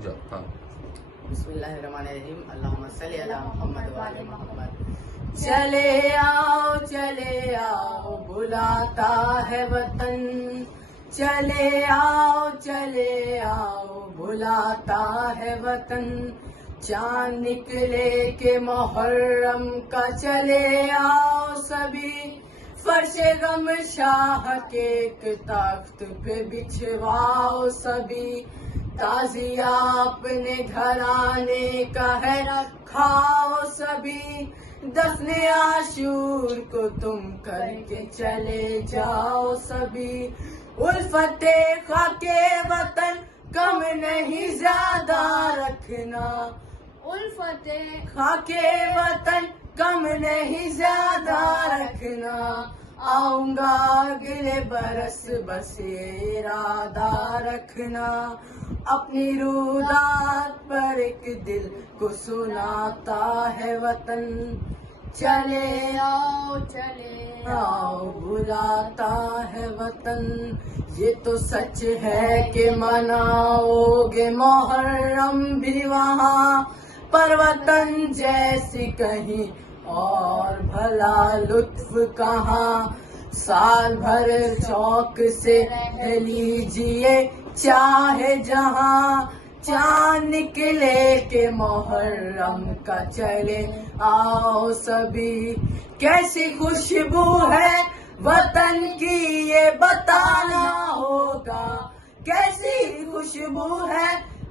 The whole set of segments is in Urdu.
ہاں بسم اللہ الرحمن الرحیم اللہم صلی علی محمد وعلی محمد۔ چلے آؤ بلاتا ہے وطن، چلے آؤ بلاتا ہے وطن، چاند نکلے کے محرم کا چلے آؤ سبھی، فرش غم شاہ کے ایک تخت پہ بچھواؤ سبھی، تازیہ اپنے گھرانے کا ہے کھاؤ سبھی، دفن عاشور کو تم کر کے چلے جاؤ سبھی، الفت خاک وطن کم نہیں زیادہ رکھنا، الفت خاک وطن کم نہیں زیادہ رکھنا، آؤں گا اگلے برس بس یہ ارادہ رکھنا، اپنی رودات پر ایک دل کو سناتا ہے وطن، چلے آؤ بلاتا ہے وطن، یہ تو سچ ہے کہ مناؤ گے محرم بھی وہاں پر وطن جیسی کہیں اور بھلا لطف کہاں، سال بھر شوق سے رہ لیجیے چاہے جہاں، چاند نکلے کے محرم کا چلے آؤ سبھی، کیسی خوشبو ہے وطن کی یہ بتانا ہوگا، کیسی خوشبو ہے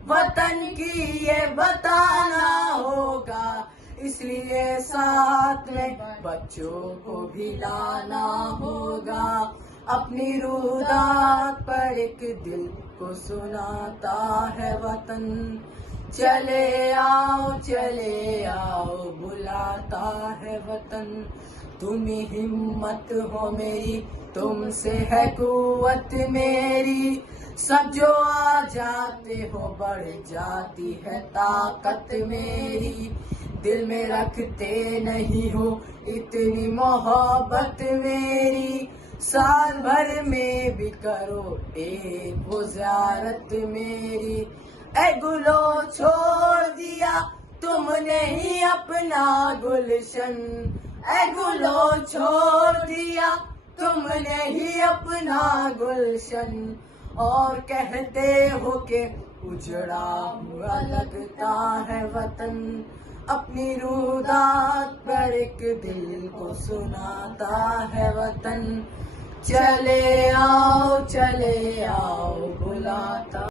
وطن کی یہ بتانا ہوگا، اس لیے ساتھ میں بچوں کو بھی لانا ہوگا، اپنی رودات پر ایک دل کو سناتا ہے وطن، چلے آؤ بلاتا ہے وطن، تم ہی ہمت ہو میری، تم سے ہے قوت میری، سب جو آ جاتے ہو بڑھ جاتی ہے طاقت میری، دل میں رکھتے نہیں ہو اتنی محبت میری، سال بھر میں بھی کرو ایک وہ زیارت میری، اے گلو چھوڑ دیا تم نے ہی اپنا گلشن، اے گلو چھوڑ دیا تم نے ہی اپنا گلشن، اور کہتے ہو کہ اجڑا ہوا لگتا ہے وطن، اپنی رودات پر ایک دل کو سناتا ہے وطن، چلے آؤ بلاتا۔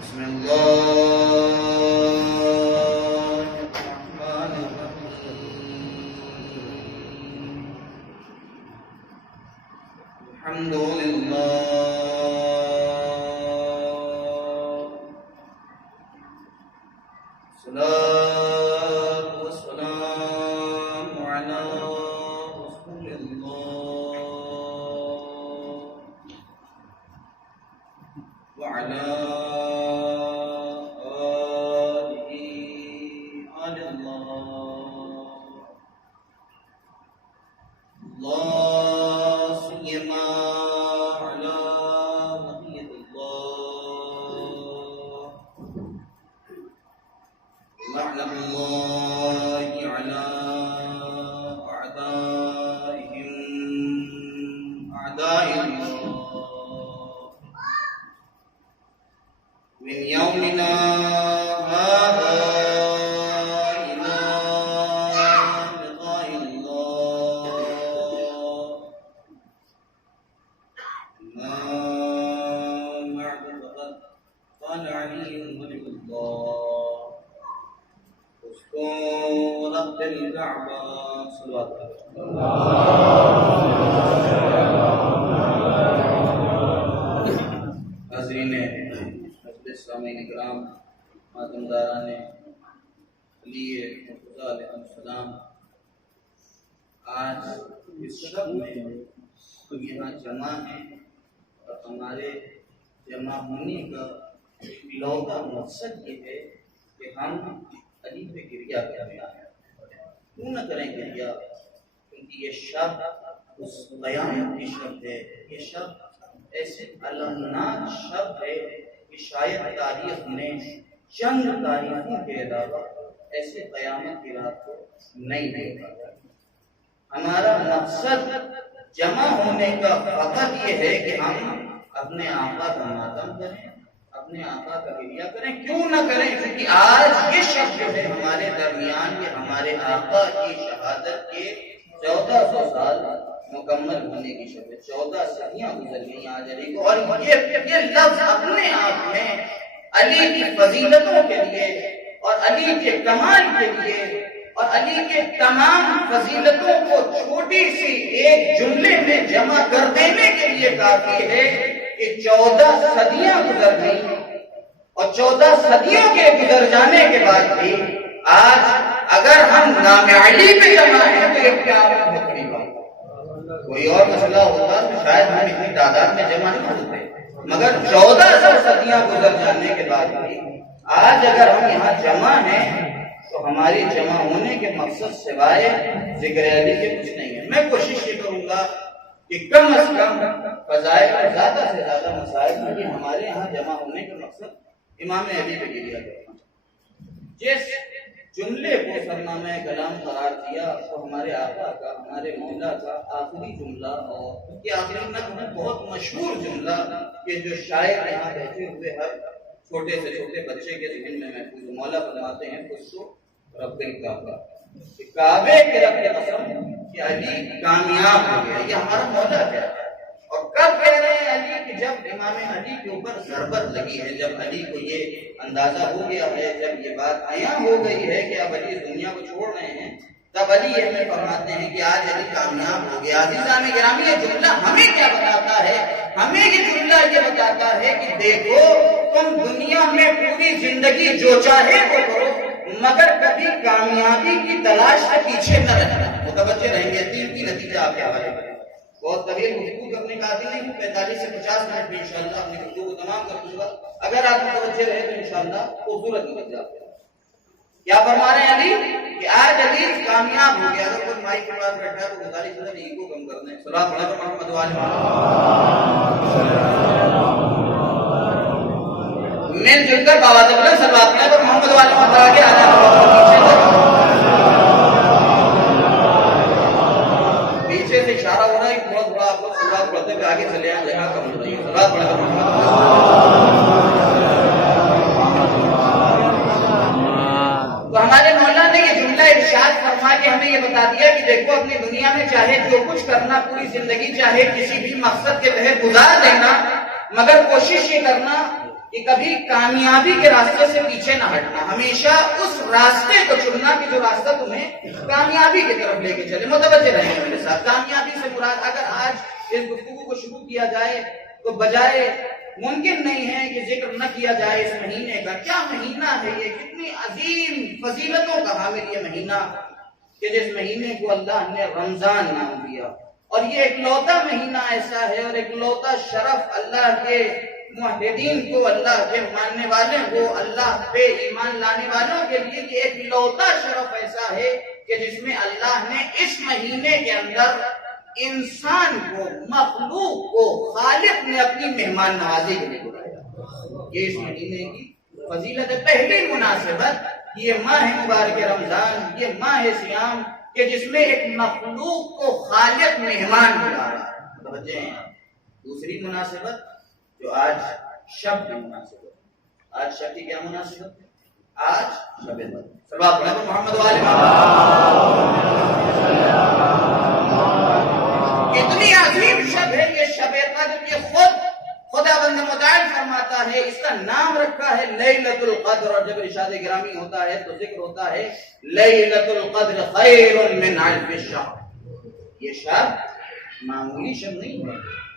بسم الله الرحمن الرحيم، الحمد لله، الصلاة والسلام على رسول الله وعلى آل الله سيما على بقية الله، لعنة الله على أعدائهم أعداء الله، من يومنا هذا إلى لقاء الله، ما بعد فقد قال علي رضي الله رب الكعبة صلوات حاضرین مجلس سامعین کرام ماتمداران علی مرتضیٰ علیہ السلام، آج اس شب میں یہاں جمع ہیں اور ہمارے جمع ہونے کا اکلوتا مقصد یہ ہے کہ ہم علی پہ گریہ کریں۔ کیوں نہ کریں گریہ؟ کیونکہ یہ شب اس قیامت کی شب ہے، یہ شب ایسے المناک شب ہے کہ شاید تاریخ میں چند تاریخوں کے علاوہ ایسے قیامت کی رات کو نہیں دیکھا۔ ہمارا مقصد جمع ہونے کا فقط یہ ہے کہ ہم اپنے آقا کا ماتم کریں، اپنے آقا کا گریہ کریں۔ کیوں نہ کریں؟ کیونکہ آج یہ شب جو ہے ہمارے درمیان یہ ہمارے آقا کی شہادت کے 1400 سال مکمل ہونے کی شب ہے۔ 14 صدیاں گزر گئی آج علی کو، اور یہ لفظ اپنے آپ میں علی کی فضیلتوں کے لیے اور علی کے کمال کے لیے اور علی کے تمام فضیلتوں کو چھوٹی سی ایک جملے میں جمع کر دینے کے لیے کافی ہے کہ 14 صدیاں گزر گئی، اور 14 صدیوں کے گزر جانے کے بعد بھی آج اگر ہم نام علی پہ جمع ہیں تو یہ کیا بہت بڑی بات ہے۔ کوئی اور مسئلہ ہوتا تو شاید ہم اتنی تعداد میں جمع نہیں ہوتے، مگر 1400 صدیاں گزر جانے کے بعد بھی آج اگر ہم یہاں جمع ہیں تو ہماری جمع ہونے کے مقصد سوائے ذکر علی کے کچھ نہیں ہے۔ میں کوشش یہ کروں گا کہ کم از کم فضائل اور زیادہ سے زیادہ مسائل میں ہمارے یہاں جمع ہونے کا مقصد امام علی پہ گریا کرنا۔ جس جملے کو سرنامہ کلام قرار دیا تو ہمارے آقا کا، ہمارے مولا کا آخری جملہ، اور یہ آخری نظم بہت مشہور جملہ کہ جو شاعر یہاں بیٹھے ہوئے ہر چھوٹے سے چھوٹے بچے کے ذہن میں محفوظ۔ مولا فرماتے ہیں خود کو رب الکعبہ، کعبے کے رب کی قسم کہ علی کامیاب ہو گیا۔ یہ ہمارا مولا کیا ہے، اور کب کہہ رہے ہیں علی کہ جب امام علی کے اوپر ضربت لگی ہے، جب علی کو یہ اندازہ ہو گیا ہے، جب یہ بات عیاں ہو گئی ہے کہ اب علی اس دنیا کو چھوڑ رہے ہیں، تب علی یہ ہمیں فرماتے ہیں کہ آج علی کامیاب ہو گیا۔ عزیزان گرامی، یہ جملہ ہمیں کیا بتاتا ہے؟ ہمیں یہ جملہ یہ بتاتا ہے کہ دیکھو تم دنیا میں پوری زندگی جو چاہے وہ کرو، مگر کبھی کامیابی کی تلاش سے پیچھے نہ رہنا۔ متوجہ رہیں گے، تین نتیجہ آپ کے حوالے کریں۔ بہت طویل گفتگو کرنے کا عادی نہیں ہوں، 45 سے 50 منٹ میں انشاءاللہ اپنی گفتگو کو تمام کر دوں گا۔ اگر آپ متوجہ رہے تو انشاءاللہ خوبصورت نتیجہ آپ کے۔ کیا فرما رہے ہیں علی کہ آج علی کامیاب ہو گیا؟ اگر کوئی مائی کے پاس بیٹھا ہے تو 45 منٹ ایگو کم کرنا ہے۔ صلاۃ پڑھا تو محمد والے مل جل کر بابا دبلا صلاۃ پڑھا تو محمد والے مطلع کے آدھا پیچھے سے اشارہ ہو رہا ہے، بہت بڑا آپ لوگ صلاۃ پڑھتے ہوئے آگے چلے آئیں، یہاں کم ہو رہی ہے۔ صلاۃ پڑھا تو محمد تو ہمارے مولا نے یہ جملہ ارشاد فرما کے ہمیں یہ بتا دیا کہ دیکھو اپنی دنیا میں چاہے جو کچھ کرنا، پوری زندگی چاہے کسی بھی مقصد کے تحت گزار دینا، مگر کوشش یہ کرنا کہ کبھی کامیابی کے راستے سے پیچھے نہ ہٹنا، ہمیشہ اس راستے کو چننا کہ جو راستہ تمہیں کامیابی کی طرف لے کے چلے۔ متوجہ رہیں میرے ساتھ، کامیابی سے مراد اگر آج اس گفتگو کو شروع کیا جائے تو بجائے ممکن نہیں ہے کہ ذکر نہ کیا جائے اس مہینے کا۔ کیا مہینہ ہے یہ، کتنی عظیم فضیلتوں کا حامل یہ مہینہ کہ جس مہینے کو اللہ نے رمضان نام دیا، اور یہ اکلوتا مہینہ ایسا ہے اور اکلوتا شرف اللہ کے موحدین کو، اللہ کے ماننے والوں کو، اللہ پہ ایمان لانے والوں کے لیے یہ اکلوتا شرف ایسا ہے کہ جس میں اللہ نے اس مہینے کے اندر انسان کو، مخلوق کو خالق نے اپنی مہمان نوازی کے لیے بلایا۔ یہ اس مہینے کی فضیلت ہے۔ پہلی مناسبت یہ ماہ مبارک رمضان، یہ ماہ سیام کہ جس میں ایک مخلوق کو خالق مہمان بلا رہا ہے۔ توجہ ہیں۔ دوسری مناسبت جو آج شب کی مناسبت، آج شب کی کیا مناسبت؟ آج شب قدر۔ صلوات پڑھیں محمد والے اتنی عظیم شب ہے یہ شب قدر، یہ خود خداوند متعال فرماتا ہے اس کا نام رکھا ہے لیلۃ القدر، اور جب ارشاد گرامی ہوتا ہے تو ذکر ہوتا ہے لیلۃ القدر خیر من الف شہر۔ یہ شب معمولی شب نہیں ہے،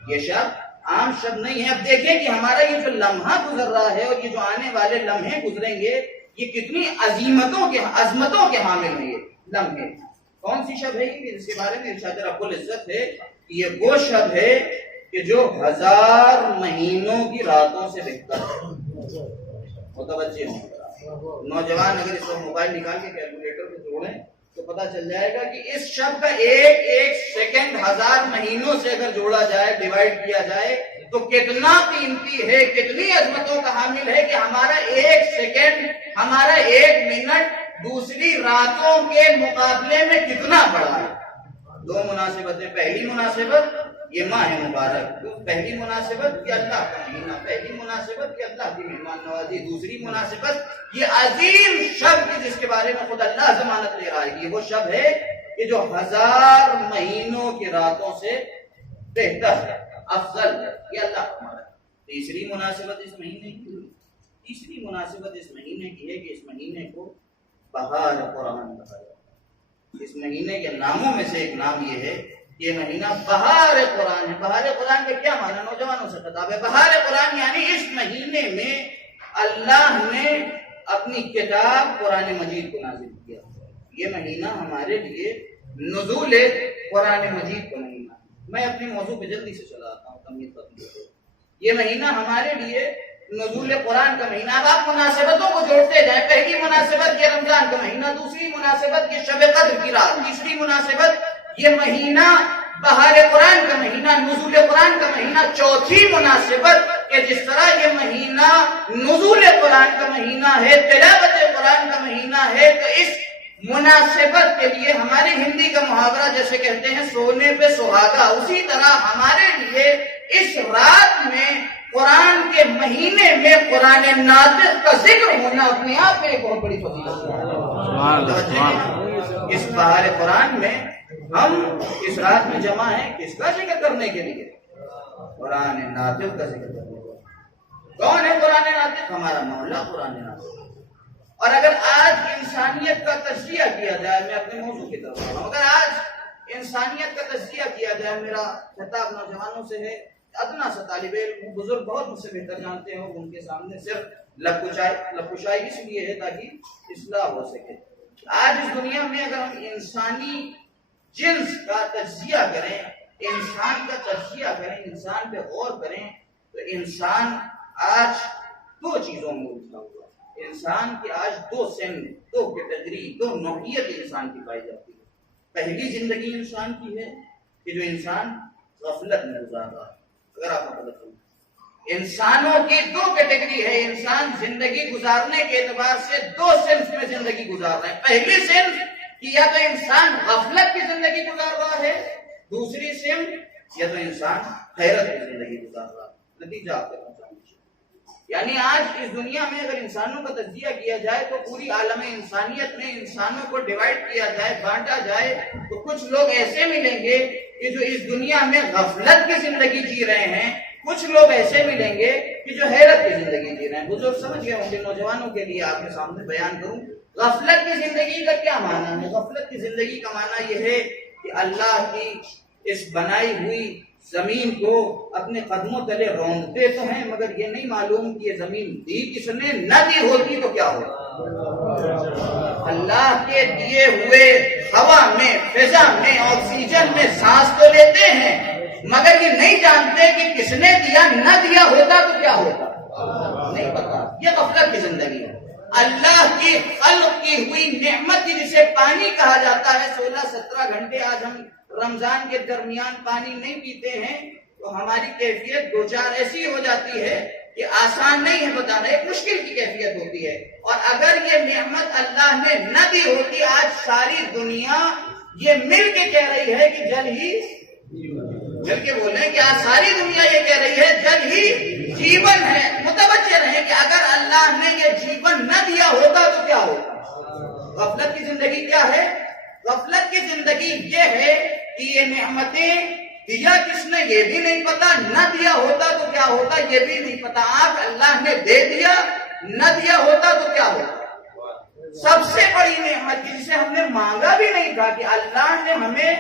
یہ شب عام شب نہیں ہے۔ اب دیکھیں کہ ہمارا یہ جو لمحہ گزر رہا ہے اور یہ جو آنے والے لمحے گزریں گے یہ کتنی عظمتوں کے حامل ہیں۔ یہ لمحے کون سی شب ہے یہ جس کے بارے میں ارشاد رب العزت ہے کہ یہ وہ شب ہے کہ جو 1000 مہینوں کی راتوں سے بہتر ہے۔ متوجہ ہوں، نوجوان اگر اس وقت موبائل نکال کے کیلکولیٹر کو جوڑیں تو پتا چل جائے گا کہ اس شب کا ایک ایک سیکنڈ 1000 مہینوں سے اگر جوڑا جائے، ڈیوائیڈ کیا جائے تو کتنا قیمتی ہے، کتنی عظمتوں کا حامل ہے کہ ہمارا ایک سیکنڈ، ہمارا ایک منٹ دوسری راتوں کے مقابلے میں کتنا بڑا ہے۔ دو مناسبتیں، پہلی مناسبت یہ ماہ مبارک، پہلی مناسبت کہ اللہ کا مہینہ، پہلی مناسبت کہ اللہ کی مہمان نوازی، دوسری مناسبت یہ عظیم شب جس کے بارے میں خود اللہ ضمانت لے رہا ہے، یہ وہ شب ہے کہ جو 1000 مہینوں کی راتوں سے بہتر ہے، افضل ہے، یہ اللہ کا مہینہ۔ تیسری مناسبت اس مہینے کی، تیسری مناسبت اس مہینے کی ہے کہ اس مہینے کو بہار قرآن کہا جاتا ہے۔ اس مہینے کے ناموں میں سے ایک نام یہ ہے، یہ مہینہ بہار قرآن ہے۔ بہار قرآن کا کیا معنی؟ نوجوانوں سے خطاب ہے۔ بہار قرآن یعنی اس مہینے میں اللہ نے اپنی کتاب قرآن مجید کو نازل کیا۔ یہ مہینہ ہمارے لیے نزول قرآن مجید کا مہینہ ہے۔ میں اپنے موضوع پہ جلدی سے چلا آتا ہوں، تمہید ختم ہو۔ یہ مہینہ ہمارے لیے نزول قرآن کا مہینہ۔ اب آپ مناسبتوں کو جوڑتے جائیں، پہلی مناسبت یہ رمضان کا مہینہ، دوسری مناسبت یہ شب قدر کی رات، تیسری مناسبت یہ مہینہ بہار قرآن کا مہینہ، نزول قرآن کا مہینہ، چوتھی مناسبت کہ جس طرح یہ مہینہ نزول قرآن کا مہینہ ہے، تلاوت قرآن کا مہینہ ہے، تو اس مناسبت کے لیے ہمارے ہندی کا محاورہ جیسے کہتے ہیں سونے پہ سہاگا، اسی طرح ہمارے لیے اس رات میں قرآن کے مہینے میں قرآن ناطق کا ذکر ہونا اپنے آپ میں ایک بہت بڑی فضیلت ہے۔ اس بہار قرآن میں ہم اس رات میں جمع ہیں کس کا ذکر کرنے کے لیے؟ قرآن ناطق کا ذکر کرنے کے لیے۔ کون ہے قرآن ناطق؟ ہمارا مولا قرآن ناطق۔ اور اگر آج انسانیت کا تجزیہ کیا جائے، میں اپنے موضوع کی طرف آ رہا ہوں، اگر آج انسانیت کا تجزیہ کیا جائے، میرا خطاب نوجوانوں سے ہے، ادنا سا طالب علم، بزرگ بہت مجھ سے بہتر جانتے ہو، ان کے سامنے صرف لپکشائی اس لیے ہے تاکہ اصلاح ہو سکے۔ آج اس دنیا میں اگر ہم انسانی جنس کا تجزیہ کریں، انسان کا تجزیہ کریں، انسان پہ غور کریں، تو انسان آج دو چیزوں میں الجھا ہوا ہے۔ انسان کی آج دو سمت، دو کیٹیگری، دو نوعیت انسان کی پائی جاتی ہے۔ پہلی زندگی انسان کی ہے کہ جو انسان غفلت میں گزار رہا ہے۔ اگر آپ کو پتہ چلے، انسانوں کی دو کیٹیگری ہے، انسان زندگی گزارنے کے اعتبار سے دو صنف میں زندگی گزار رہا ہے۔ پہلی صنف کہ یا تو انسان غفلت کی زندگی گزار رہا ہے، دوسری صنف یا تو انسان خیرت کی زندگی گزار رہا ہے۔ نتیجہ آپ کو یعنی آج اس دنیا میں اگر انسانوں کا تجزیہ کیا جائے تو پوری عالم انسانیت میں انسانوں کو ڈیوائیڈ کیا جائے، بانٹا جائے، تو کچھ لوگ ایسے ملیں گے کہ جو اس دنیا میں غفلت کی زندگی جی رہے ہیں، کچھ لوگ ایسے ملیں گے کہ جو حیرت کی زندگی جی رہے ہیں۔ بزرگ سمجھ گئے ہوں گے، نوجوانوں کے لیے آپ کے سامنے بیان کروں، غفلت کی زندگی کا کیا معنی ہے؟ غفلت کی زندگی کا معنی یہ ہے کہ اللہ کی اس بنائی ہوئی زمین کو اپنے قدموں تلے روندتے تو ہیں، مگر یہ نہیں معلوم کہ یہ زمین دی کس نے، نہ دی ہوتی تو کیا ہوتا۔ اللہ کے دیے ہوئے ہوا میں، فضا میں، آکسیجن میں سانس تو لیتے ہیں، مگر یہ نہیں جانتے کہ کس نے دیا، نہ دیا ہوتا تو کیا ہوتا، نہیں پتا۔ یہ غفلت کی زندگی ہے۔ اللہ کی خلق کی ہوئی نعمت جسے پانی کہا جاتا ہے، 16-17 گھنٹے آج ہم رمضان کے درمیان پانی نہیں پیتے ہیں تو ہماری کیفیت دو چار ایسی ہو جاتی ہے کہ آسان نہیں ہے بتانا، ایک مشکل کی کیفیت ہوتی ہے۔ اور اگر یہ نعمت اللہ نے نہ دی ہوتی، آج ساری دنیا یہ مل کے کہہ رہی ہے کہ جل کے بول رہے ہیں کہ آج ساری دنیا یہ کہہ رہی ہے جل ہی جیون ہے۔ متوجہ رہیں کہ اگر اللہ نے یہ جیون نہ دیا ہوتا تو کیا ہوتا۔ غفلت کی زندگی کیا ہے؟ غفلت کی زندگی یہ ہے کہ یہ نعمتیں دیا کس نے یہ بھی نہیں پتا، نہ دیا ہوتا تو کیا ہوتا یہ بھی نہیں پتا. آنکھ اللہ نے دے دیا، نہ دیا ہوتا تو کیا ہوتا. سب سے بڑی نعمت جسے ہم نے مانگا بھی نہیں تھا کہ اللہ نے ہمیں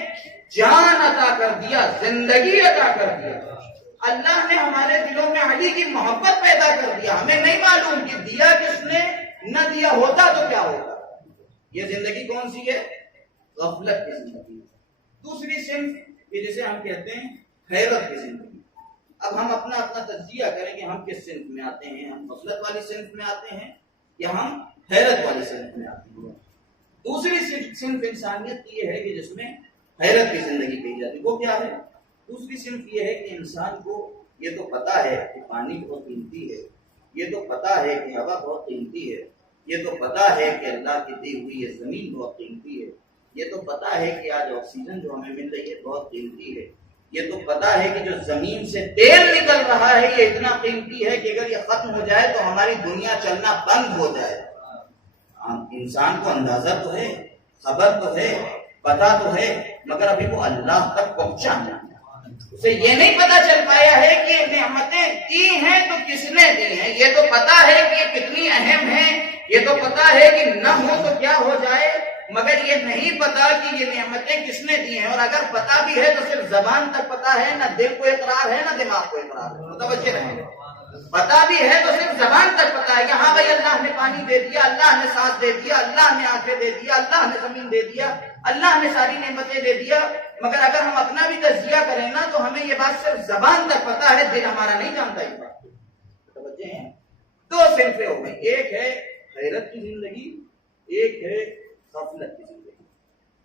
جان عطا کر دیا، زندگی عطا کر دیا. اللہ نے ہمارے دلوں میں علی کی محبت پیدا کر دیا. ہمیں نہیں معلوم کہ دیا کس نے، نہ دیا ہوتا تو کیا ہوتا. یہ زندگی کون سی ہے؟ غفلت کی زندگی. دوسری صنف یہ جسے ہم کہتے ہیں حیرت کی زندگی. اب ہم اپنا تجزیہ کریں کہ ہم کس صنف میں آتے ہیں. ہم غفلت والی صنف میں آتے ہیں یا ہم حیرت والی صنف میں آتے ہیں. دوسری صنف انسانیت کی یہ ہے کہ جس میں حیرت کی زندگی کہی جاتی ہے. وہ کیا ہے؟ دوسری صنف یہ ہے کہ انسان کو یہ تو پتا ہے کہ پانی بہت قیمتی ہے، یہ تو پتا ہے کہ ہوا بہت قیمتی ہے، یہ تو پتا ہے کہ اللہ کی دی ہوئی یہ زمین بہت قیمتی ہے، یہ تو پتا ہے کہ آج آکسیجن جو ہمیں مل رہی ہے بہت قیمتی ہے، یہ تو پتا ہے کہ جو زمین سے تیل نکل رہا ہے یہ اتنا قیمتی ہے کہ اگر یہ ختم ہو جائے تو ہماری دنیا چلنا بند ہو جائے. انسان کو اندازہ تو ہے، خبر تو ہے، پتا تو ہے، مگر ابھی وہ اللہ تک پہنچا نہیں. اسے یہ نہیں پتا چل پایا ہے کہ نعمتیں دی ہیں تو کس نے دی ہیں. یہ تو پتا ہے کہ یہ کتنی اہم ہیں، یہ تو پتا ہے کہ نہ ہو تو کیا ہو جائے، مگر یہ نہیں پتا کہ یہ نعمتیں کس نے دی ہیں. اور اگر پتا بھی ہے تو صرف زبان تک پتا ہے، نہ دل کو اقرار ہے، نہ دماغ کو اقرار ہے. متوجہ رہیں. پتا بھی ہے تو صرف زبان تک پتا ہے کہ ہاں بھائی اللہ نے پانی دے دیا، اللہ نے سانس دے دیا، اللہ نے آنکھیں دے دیا، اللہ نے زمین دے دیا، اللہ نے ساری نعمتیں دے دیا. مگر اگر ہم اپنا بھی تجزیہ کریں نا تو ہمیں یہ بات صرف زبان تک پتا ہے، دل ہمارا نہیں جانتا یہ بات. توجہ ہیں. دو صنفیں ہو گئی، ایک ہے حیرت کی زندگی، ایک ہے غفلت کی زندگی.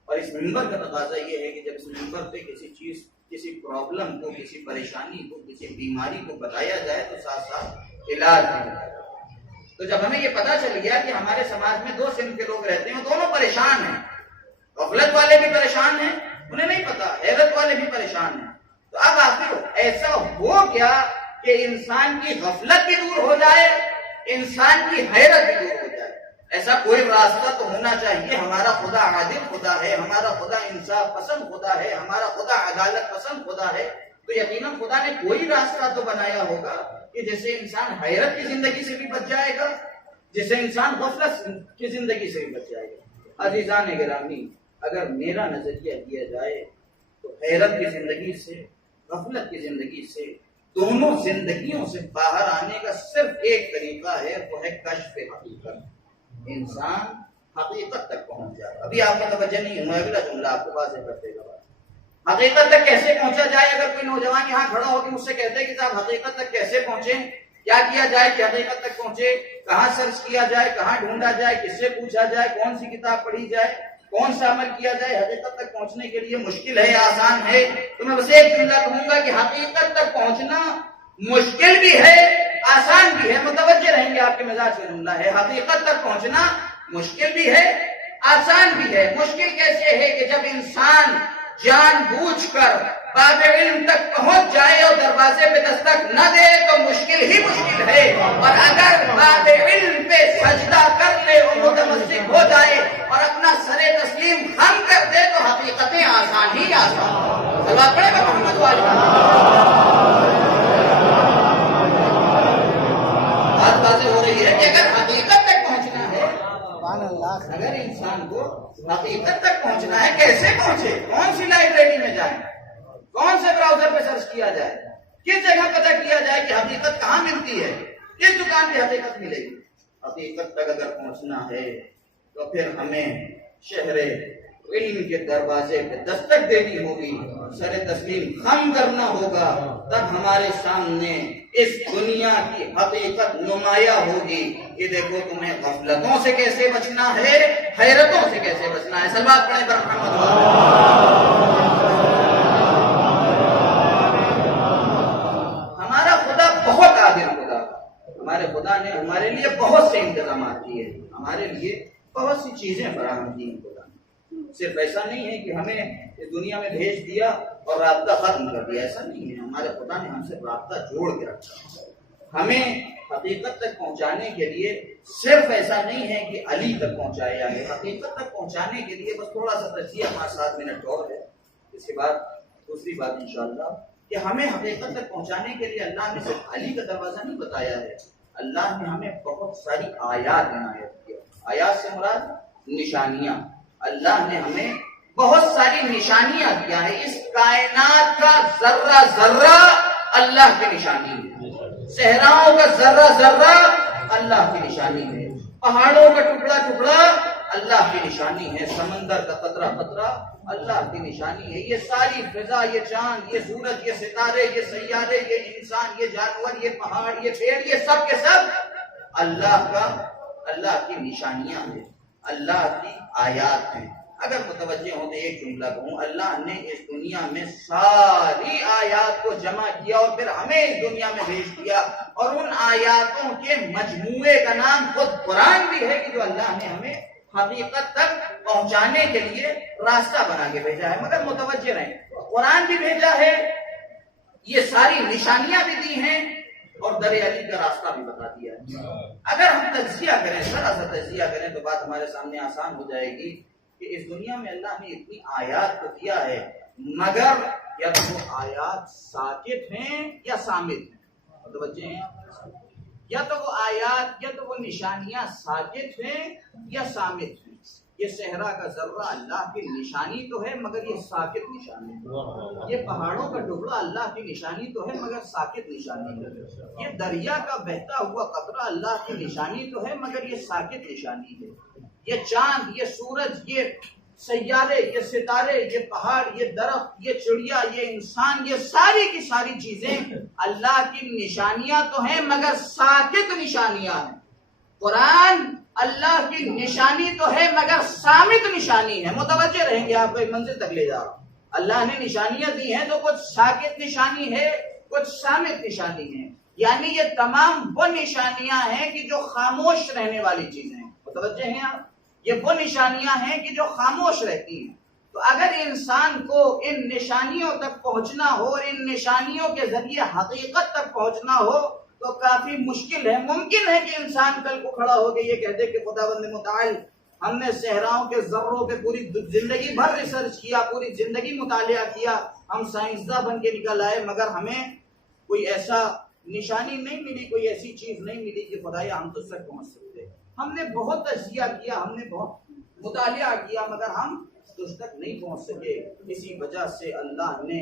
اور اس منبر کا تقاضا یہ ہے کہ جب اس منبر پہ کسی چیز، کسی پرابلم کو، کسی پریشانی کو، کسی بیماری کو بتایا جائے تو ساتھ ساتھ علاج بھی بتایا جائے. تو جب ہمیں یہ پتا چل گیا کہ ہمارے سماج میں دو صنف کے لوگ رہتے ہیں، دونوں پریشان ہیں، غفلت والے بھی پریشان ہیں، انہیں نہیں پتا، حیرت والے بھی پریشان ہیں، تو اب آخر ایسا ہو کیا کہ انسان کی غفلت بھی دور ہو جائے، انسان کی حیرت بھی دور ہو جائے. ایسا کوئی راستہ تو ہونا چاہیے. ہمارا خدا عادل خدا ہے، ہمارا خدا انصاف پسند خدا ہے، ہمارا خدا عدالت پسند خدا ہے. تو یقیناً خدا نے کوئی راستہ تو بنایا ہوگا کہ جسے انسان حیرت کی زندگی سے بھی بچ جائے گا، جسے انسان غفلت کی زندگی سے بھی بچ جائے گا. عزیزان گرامی، اگر میرا نظریہ دیا جائے تو حیرت کی زندگی سے، غفلت کی زندگی سے، دونوں زندگیوں سے باہر آنے کا صرف ایک طریقہ ہے، وہ ہے کشف حقیقت. انسان حقیقت تک پہنچ جائے. ابھی آپ کا توجہ نہیں ہے، میں اگلا جملہ آپ کو واضح کر دے گا. حقیقت تک کیسے پہنچا جائے؟ اگر کوئی نوجوان یہاں کھڑا ہو کے مجھ سے کہتے ہیں کہ صاحب حقیقت تک کیسے پہنچے، کیا کیا جائے کہ حقیقت تک پہنچے، کہاں سرچ کیا جائے، کہاں ڈھونڈا جائے، کس سے پوچھا جائے، کون سی کتاب پڑھی جائے، کون سا عمل کیا جائے حقیقت تک پہنچنے کے لیے، مشکل ہے آسان ہے؟ تو میں بس ایک جملہ کہوں گا کہ حقیقت تک پہنچنا مشکل بھی ہے، آسان بھی ہے. متوجہ رہیں گے، آپ کے مزاج کا جملہ ہے. حقیقت تک پہنچنا مشکل بھی ہے، آسان بھی ہے. مشکل کیسے ہے کہ جب انسان جان بوجھ کر باب علم تک پہنچ جائے اور دروازے پہ دستک نہ دے تو مشکل ہی مشکل ہے. اور اگر باب علم پہ سجدہ کر لے اور متمسک ہو جائے اور اپنا سر تسلیم خم کر دے تو حقیقتیں آسان ہی آسان. سلوات پڑھے گا محمد والی. بات واضح ہو رہی ہے کہ اگر حقیقت تک پہنچنا ہے، اگر انسان کو حقیقت تک پہنچنا ہے، کیسے پہنچے؟ کون سی لائبریری میں جائیں، کون سے براؤزر پہ سرچ کیا جائے، کس جگہ پتہ کیا جائے کہ حقیقت کہاں ملتی ہے، کس دکان پہ حقیقت ملے گی؟ حقیقت تک اگر پہنچنا ہے تو پھر ہمیں شہر علم کے دروازے پہ دستک دینی ہوگی، سر تسلیم خم کرنا ہوگا، تب ہمارے سامنے اس دنیا کی حقیقت نمایاں ہوگی کہ دیکھو تمہیں غفلتوں سے کیسے بچنا ہے، حیرتوں سے کیسے بچنا ہے. سلوات پڑھیں بر محمد. ہمارا خدا بہت عادل خدا، ہمارے خدا نے ہمارے لیے بہت سے انتظامات کیے، ہمارے لیے بہت سی چیزیں فراہم کی. خدا صرف ایسا نہیں ہے کہ ہمیں اس دنیا میں بھیج دیا اور رابطہ ختم کر دیا، ایسا نہیں ہے. ہمارے خدا نے ہم سے رابطہ جوڑ کے رکھا. ہمیں حقیقت تک پہنچانے کے لیے صرف ایسا نہیں ہے کہ علی تک پہنچایا ہے، حقیقت تک پہنچانے کے لیے بس تھوڑا سا تجزیہ، ہمارے 7 منٹ اور ہے، اس کے بعد دوسری بات انشاءاللہ کہ ہمیں حقیقت تک پہنچانے کے لیے اللہ نے صرف علی کا دروازہ نہیں بتایا ہے، اللہ نے ہمیں بہت ساری آیات عنایت کیا. آیات سے مراد نشانیاں. اللہ نے ہمیں بہت ساری نشانیاں دیا ہے. اس کائنات کا ذرہ ذرہ اللہ کی نشانی ہے، صحراؤں کا ذرہ ذرہ اللہ کی نشانی ہے، پہاڑوں کا ٹکڑا ٹکڑا اللہ کی نشانی ہے، سمندر کا قطرہ قطرہ اللہ کی نشانی ہے. یہ ساری فضا، یہ چاند، یہ سورج، یہ ستارے، یہ سیارے، یہ انسان، یہ جانور، یہ پہاڑ، یہ پیڑ، یہ سب کے سب اللہ کی نشانیاں ہیں، اللہ کی آیات ہیں. اگر متوجہ ہوں تو ایک جملہ کہوں، اللہ نے اس دنیا میں ساری آیات کو جمع کیا اور پھر ہمیں اس دنیا میں بھیج دیا، اور ان آیاتوں کے مجموعے کا نام خود قرآن بھی ہے کہ جو اللہ نے ہمیں حقیقت تک پہنچانے کے لیے راستہ بنا کے بھیجا ہے. مگر متوجہ رہیں، قرآن بھی بھیجا ہے، یہ ساری نشانیاں بھی دی ہیں، اور در علی کا راستہ بھی بتا دیا ہے. اگر ہم تجزیہ کریں، ذرا سا تجزیہ کریں تو بات ہمارے سامنے آسان ہو جائے گی کہ اس دنیا میں اللہ نے اتنی آیات کو دیا ہے، مگر یا تو وہ آیات ساکت ہیں یا صامت ہیں. متوجہ ہیں؟ یا تو وہ آیات یا تو وہ نشانیاں ساکت ہیں یا صامت ہیں. یہ صحرا کا ذرہ اللہ کی نشانی تو ہے مگر یہ ساکت نشانی ہے. یہ پہاڑوں کا ٹکڑا اللہ کی نشانی تو ہے مگر ساکت نشانی ہے. یہ دریا کا بہتا ہوا قطرہ اللہ کی نشانی تو ہے مگر یہ ساکت نشانی ہے. یہ چاند، یہ سورج، یہ سیارے، یہ ستارے، یہ پہاڑ، یہ درخت، یہ چڑیا، یہ انسان، یہ ساری کی ساری چیزیں اللہ کی نشانیاں تو ہیں مگر ساکت نشانیاں ہیں. قرآن اللہ کی نشانی تو ہے مگر صامت نشانی ہے. متوجہ رہیں گے، آپ کو ایک منزل تک لے جا رہا ہوں. اللہ نے نشانیاں دی ہیں تو کچھ ساکت نشانی ہے، کچھ صامت نشانی ہے. یعنی یہ تمام وہ نشانیاں ہیں کہ جو خاموش رہنے والی چیزیں ہیں. متوجہ ہیں آپ؟ یہ وہ نشانیاں ہیں کہ جو خاموش رہتی ہیں. تو اگر انسان کو ان نشانیوں تک پہنچنا ہو اور ان نشانیوں کے ذریعے حقیقت تک پہنچنا ہو تو کافی مشکل ہے. ممکن ہے کہ انسان کل کو کھڑا ہو کے یہ کہہ دے کہ خداوند متعال، ہم نے صحراؤں کے ذروں پہ پوری زندگی بھر ریسرچ کیا، پوری زندگی مطالعہ کیا، ہم سائنسداں بن کے نکل آئے، مگر ہمیں کوئی ایسا نشانی نہیں ملی، کوئی ایسی چیز نہیں ملی کہ خدایا ہم تجھ تک پہنچ سکتے. ہم نے بہت تجزیہ کیا، ہم نے بہت مطالعہ کیا، مگر ہم تجھ تک نہیں پہنچ سکے. اسی وجہ سے اللہ نے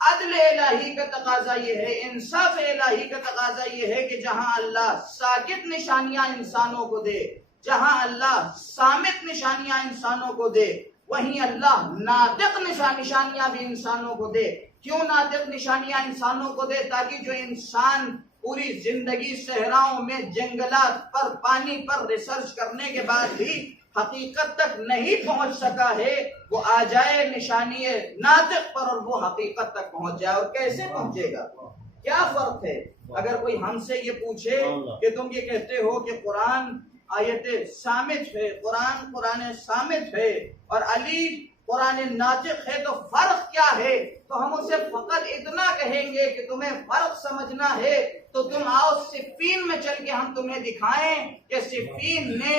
عدل الہی کا تقاضا یہ ہے، انصاف الہی کا تقاضا یہ ہے کہ جہاں اللہ ساکت نشانیاں انسانوں کو دے، جہاں اللہ صامت نشانیاں انسانوں کو دے، وہیں اللہ ناطق نشانیاں بھی انسانوں کو دے. کیوں ناطق نشانیاں انسانوں کو دے؟ تاکہ جو انسان پوری زندگی صحراؤں میں جنگلات پر پانی پر ریسرچ کرنے کے بعد بھی حقیقت تک نہیں پہنچ سکا ہے، وہ آ جائے نشانی ناطق پر اور وہ حقیقت تک پہنچ جائے. اور کیسے پہنچے گا؟ کیا فرق ہے اگر کوئی ہم سے یہ پوچھے کہ تم یہ کہتے ہو کہ قرآن آیت صامت ہے، قرآن صامت ہے اور علی قرآن ناطق ہے، تو فرق کیا ہے؟ تو ہم اسے فقط اتنا کہیں گے کہ تمہیں فرق سمجھنا ہے تو تم آؤ صفین میں چل کے ہم تمہیں دکھائیں کہ صفین نے،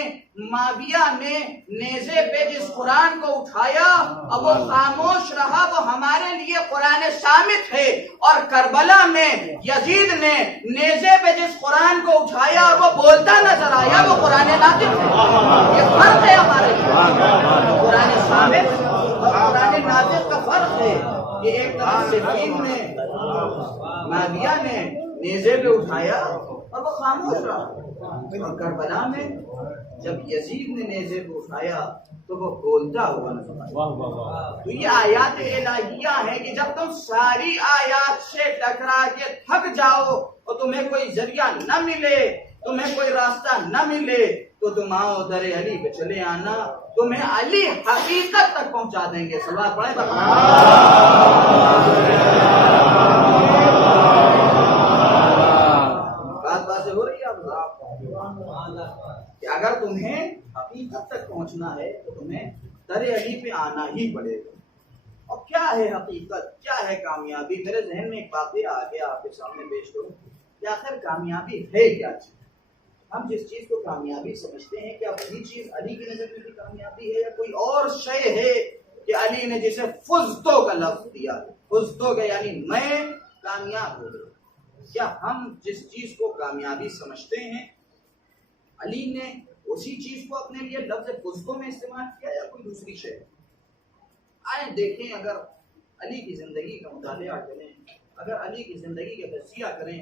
معاویہ نے نیزے پہ جس قرآن کو اٹھایا اور وہ خاموش رہا، وہ ہمارے لیے قرآن صامت ہے. اور کربلا میں یزید نے نیزے پہ جس قرآن کو اٹھایا اور وہ بولتا نظر آیا، وہ قرآن ناطق ہے. یہ فرق ہے ہمارے لیے. قرآن صامت اور قرآن ناطق کا فرق ہے کہ ایک طرف صفین نے، معاویہ نے نیزے پہ اٹھایا اور وہ خاموش رہا، اور کربلا میں جب یزید نے نیزے پہ اٹھایا تو وہ بولتا ہوا نظر آیا. تو یہ آیات الہیہ ہے کہ جب تم ساری آیات سے ٹکرا کے تھک جاؤ اور تمہیں کوئی ذریعہ نہ ملے، تمہیں کوئی راستہ نہ ملے، تو تم آؤ در علی پہ چلے آنا، تمہیں علی حقیقت تک پہنچا دیں گے. صلوات پڑھیں. بات ہو رہی ہے کہ اگر تمہیں حقیقت تک پہنچنا ہے تو تمہیں در علی پہ آنا ہی پڑے گا. اور کیا ہے حقیقت، کیا ہے کامیابی؟ میرے ذہن میں ایک واقعہ آ گیا، آپ کے سامنے پیش کروں کہ آخر کامیابی ہے کیا چیز؟ ہم جس چیز کو کامیابی سمجھتے ہیں، کیا وہی چیز علی کی نظر میں بھی کامیابی ہے یا کوئی اور شے ہے کہ علی نے جسے فزتو کا لفظ دیا، فزتو کا یعنی میں کامیاب ہو گیا۔ کیا ہم جس چیز کو کامیابی سمجھتے ہیں علی نے اسی چیز کو اپنے لیے لفظ فزتو میں استعمال کیا یا کوئی دوسری شے؟ آئے دیکھیں، اگر علی کی زندگی کا مطالعہ کریں، اگر علی کی زندگی کا تجزیہ کریں،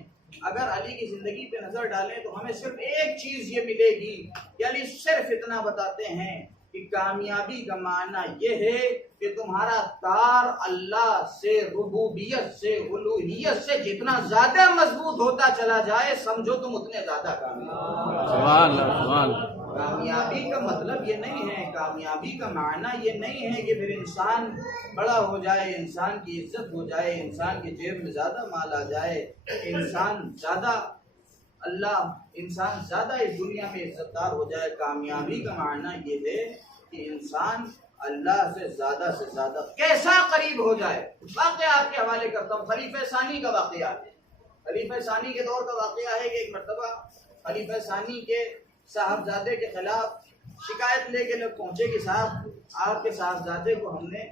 اگر علی کی زندگی پہ نظر ڈالیں تو ہمیں صرف ایک چیز یہ ملے گی کہ علی صرف اتنا بتاتے ہیں کہ کامیابی کا معنی یہ ہے کہ تمہارا تار اللہ سے، ربوبیت سے، الوہیت سے جتنا زیادہ مضبوط ہوتا چلا جائے سمجھو تم اتنے زیادہ کامیاب۔ سبحان اللہ، سبحان اللہ۔ کامیابی کا مطلب یہ نہیں ہے، کامیابی کا معنی یہ نہیں ہے کہ پھر انسان بڑا ہو جائے، انسان کی عزت ہو جائے، انسان کی جیب میں زیادہ مال آ جائے، انسان زیادہ اس دنیا میں عزت دار ہو جائے۔ کامیابی کا معنی یہ ہے کہ انسان اللہ سے زیادہ کیسا قریب ہو جائے۔ واقعہ آپ کے حوالے کرتا ہوں، خلیفہ ثانی کا واقعہ ہے۔ خلیفہ ثانی کے دور کا واقعہ ہے کہ ایک مرتبہ خلیفہ ثانی کے صاحبزادے کے خلاف شکایت لے کے لوگ پہنچے کہ صاحب آپ کے صاحبزادے کو ہم نے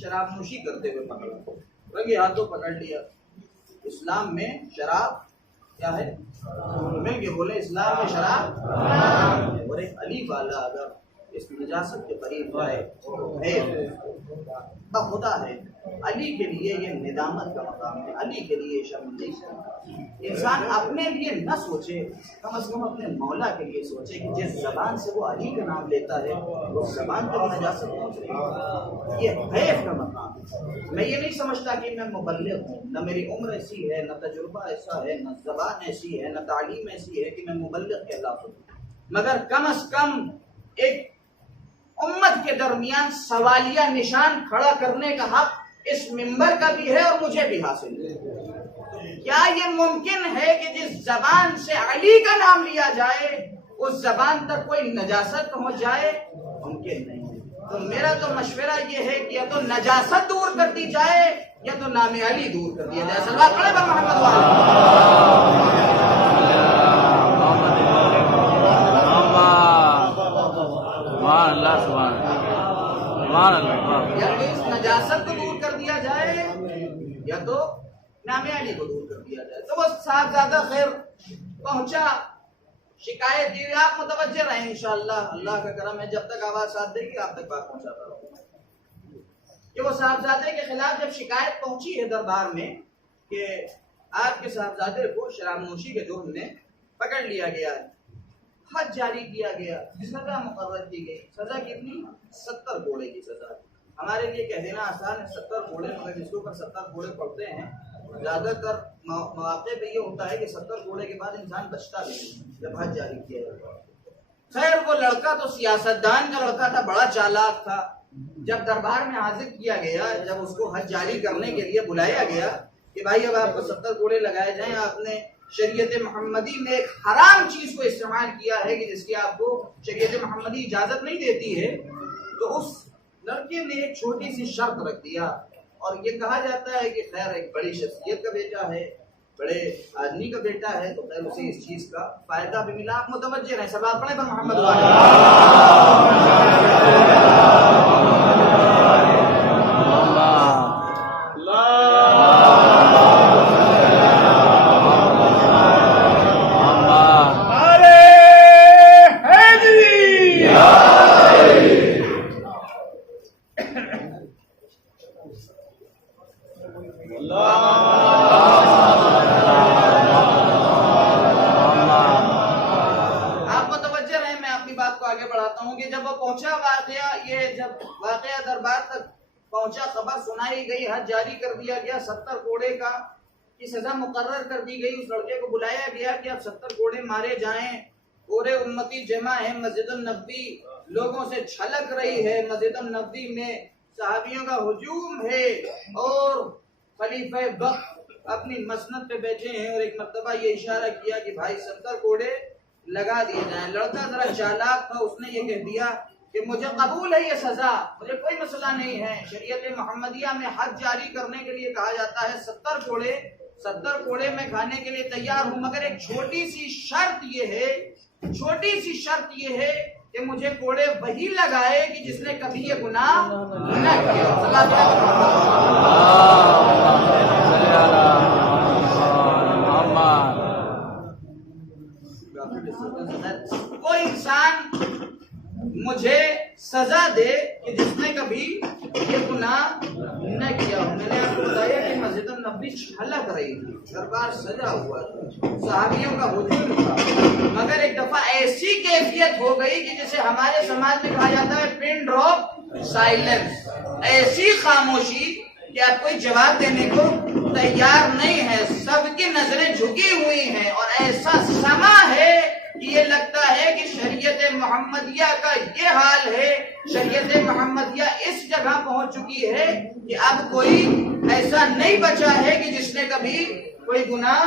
شراب نوشی کرتے ہوئے پکڑا، رنگے ہاتھوں پکڑ لیا۔ اسلام میں شراب کیا ہے؟ مل کے بولے، اسلام میں شراب۔ اور ایک علی والا اگر اس نجاست کے قریب جائے تو خدا ہے، علی کے لیے یہ ندامت کا مقام ہے، علی کے لیے شرمندگی ہے۔ انسان اپنے لیے نہ سوچے، کم از کم اپنے مولا کے لیے سوچے کہ جس زبان سے وہ علی کا نام لیتا ہے اس زبان تک نجاست پہنچ رہی ہے۔ یہ حیف کا مقام ہے۔ میں یہ نہیں سمجھتا کہ میں مبلغ ہوں، نہ میری عمر ایسی ہے، نہ تجربہ ایسا ہے، نہ زبان ایسی ہے، نہ تعلیم ایسی ہے کہ میں مبلغ کہلا سکوں، مگر کم از کم ایک امت کے درمیان سوالیہ نشان کھڑا کرنے کا حق اس منبر کا بھی ہے اور مجھے بھی حاصل ہے۔ کیا یہ ممکن ہے کہ جس زبان سے علی کا نام لیا جائے اس زبان تک کوئی نجاست پہنچ جائے؟ ممکن نہیں ہے۔ تو میرا تو مشورہ یہ ہے کہ یا تو نجاست دور کر دی جائے یا تو نام علی دور کر دیا جائے۔ صلی اللہ علیہ محمد یا تو اس نجاست کو دور کر دیا جائے یا تو نام علی کو دور کر دیا جائے۔ تو وہ صاحبزادہ خیر پہنچا، شکایت دی، آپ متوجہ رہیں انشاءاللہ، اللہ کا کرم ہے، جب تک آواز ساتھ دے گی آپ تک بات پہنچاتا رہوں کہ وہ صاحبزادے کے خلاف جب شکایت پہنچی ہے دربار میں کہ آپ کے صاحبزادے کو شراب نوشی کے جرم میں پکڑ لیا گیا ہے، حد جاری کیا گیا، سزا مقرر کی گئی۔ سزا کتنی؟ 70 گھوڑے کی سزا۔ ہمارے لیے کہہ دینا آسان ہے 70 گھوڑے، مگر جس کے اوپر 70 گھوڑے پڑتے ہیں زیادہ تر مواقع پہ یہ ہوتا ہے کہ 70 گھوڑے کے بعد انسان بچتا بھی نہیں جب حد جاری کیا جاتا ہے۔ خیر وہ لڑکا تو سیاستدان کا لڑکا تھا، بڑا چالاک تھا۔ جب دربار میں حاضر کیا گیا، جب اس کو حد جاری کرنے کے لیے بلایا گیا کہ بھائی اب آپ کو 70 گھوڑے لگائے جائیں، آپ نے شریعت محمدی میں ایک حرام چیز کو استعمال کیا ہے کہ جس کی آپ کو شریعت محمدی اجازت نہیں دیتی ہے، تو اس لڑکے نے ایک چھوٹی سی شرط رکھ دیا، اور یہ کہا جاتا ہے کہ خیر ایک بڑی شخصیت کا بیٹا ہے، بڑے آدمی کا بیٹا ہے، تو خیر اسے اس چیز کا فائدہ بھی ملا۔ آپ متوجہ رہیں، سب آپ پڑھیں پر محمد دربار تک پہنچا، خبر سنائی گئی، حد جاری کر دیا گیا، 70 گھوڑے کی سزا مقرر کر دی گئی۔ اس لڑکے کو بلایا گیا کہ اب 70 گھوڑے مارے جائیں، پورے امتی جمع ہے، مسجد النبوی لوگوں سے چھلک رہی ہے، مسجد النبوی میں صحابیوں کا ہجوم ہے، اور خلیفہ وقت اپنی مسند پہ بیٹھے ہیں، اور ایک مرتبہ یہ اشارہ کیا کہ بھائی 70 گھوڑے لگا دیے جائیں۔ لڑکا ذرا چالاک تھا، اس نے یہ کہہ دیا کہ مجھے قبول ہے یہ سزا، مجھے کوئی مسئلہ نہیں ہے۔ شریعت محمدیہ میں حد جاری کرنے کے لیے کہا جاتا ہے 70 گھوڑے میں کھانے کے لیے تیار ہوں، مگر ایک چھوٹی سی شرط یہ ہے کہ مجھے کوڑے وہی لگائے کہ جس نے کبھی یہ گناہ نہ کیا. وہ انسان مجھے سزا دے کہ جس نے کبھی یہ گناہ نہ کیا. میں نے آپ کو بتایا کہ مسجد النبوی چھلک رہی تھی, دربار سجا ہوا تھا, صحابیوں کا ہجوم تھا, مگر ایک دفعہ ایسی کیفیت ہو گئی کہ جسے ہمارے سماج میں کہا جاتا ہے پن ڈراپ سائلنس. ایسی خاموشی کہ اب کوئی جواب دینے کو تیار نہیں ہے, سب کی نظریں جھکی ہوئی ہیں, اور ایسا سما ہے کہ یہ لگتا ہے کہ شریعت محمدیہ کا یہ حال ہے. شریعت محمدیہ اس جگہ پہنچ چکی ہے کہ اب کوئی ایسا نہیں بچا ہے کہ جس نے کبھی کوئی گناہ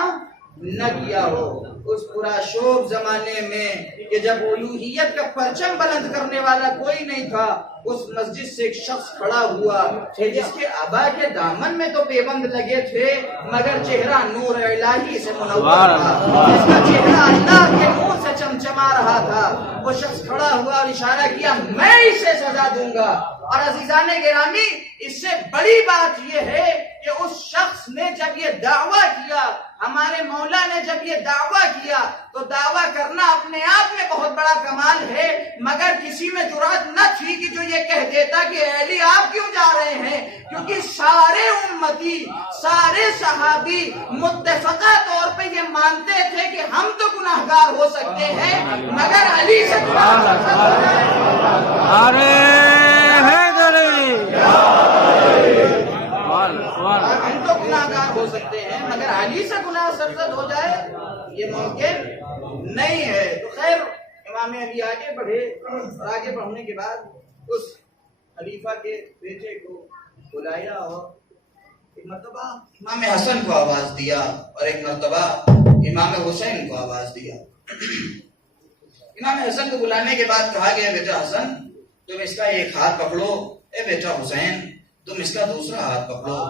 نہ کیا ہو. اس پورا شوب زمانے میں کہ جب الوہیت کا پرچم بلند کرنے والا کوئی نہیں تھا, اس مسجد سے ایک شخص کھڑا ہوا کہ جس کے آبا کے دامن میں تو پیبند لگے تھے مگر چہرہ نور الہی سے منور تھا, جس کا چہرہ اللہ کے نور سے چمچما رہا تھا. وہ شخص کھڑا ہوا اور اشارہ کیا, میں اسے سزا دوں گا. اور عزیزان گرامی, اس سے بڑی بات یہ ہے کہ اس شخص نے جب یہ دعویٰ کیا, ہمارے مولا نے جب یہ دعویٰ کیا, تو دعویٰ کرنا اپنے آپ میں بہت بڑا کمال ہے, مگر کسی میں جرأت نہ تھی کہ جو یہ کہہ دیتا کہ علی آپ کیوں جا رہے ہیں, کیونکہ سارے امتی, سارے صحابی متفقہ طور پہ یہ مانتے تھے کہ ہم تو گناہگار ہو سکتے ہیں مگر علی سے ہم تو گناہگار ہو سکتے ہیں مگر علی سے گناہ سرزد ہو جائے یہ ممکن نہیں ہے. تو خیر, امام علی آگے بڑھے, اور آگے بڑھنے کے بعد اس خلیفہ کے بیٹے کو بلایا اور ایک مرتبہ امام حسن کو آواز دیا اور ایک مرتبہ امام حسین کو آواز دیا. امام حسن کو بلانے کے بعد کہا گیا, بیٹا حسن تم اس کا ایک ہاتھ پکڑو, اے بیٹا حسین تم اس کا دوسرا ہاتھ پکڑو,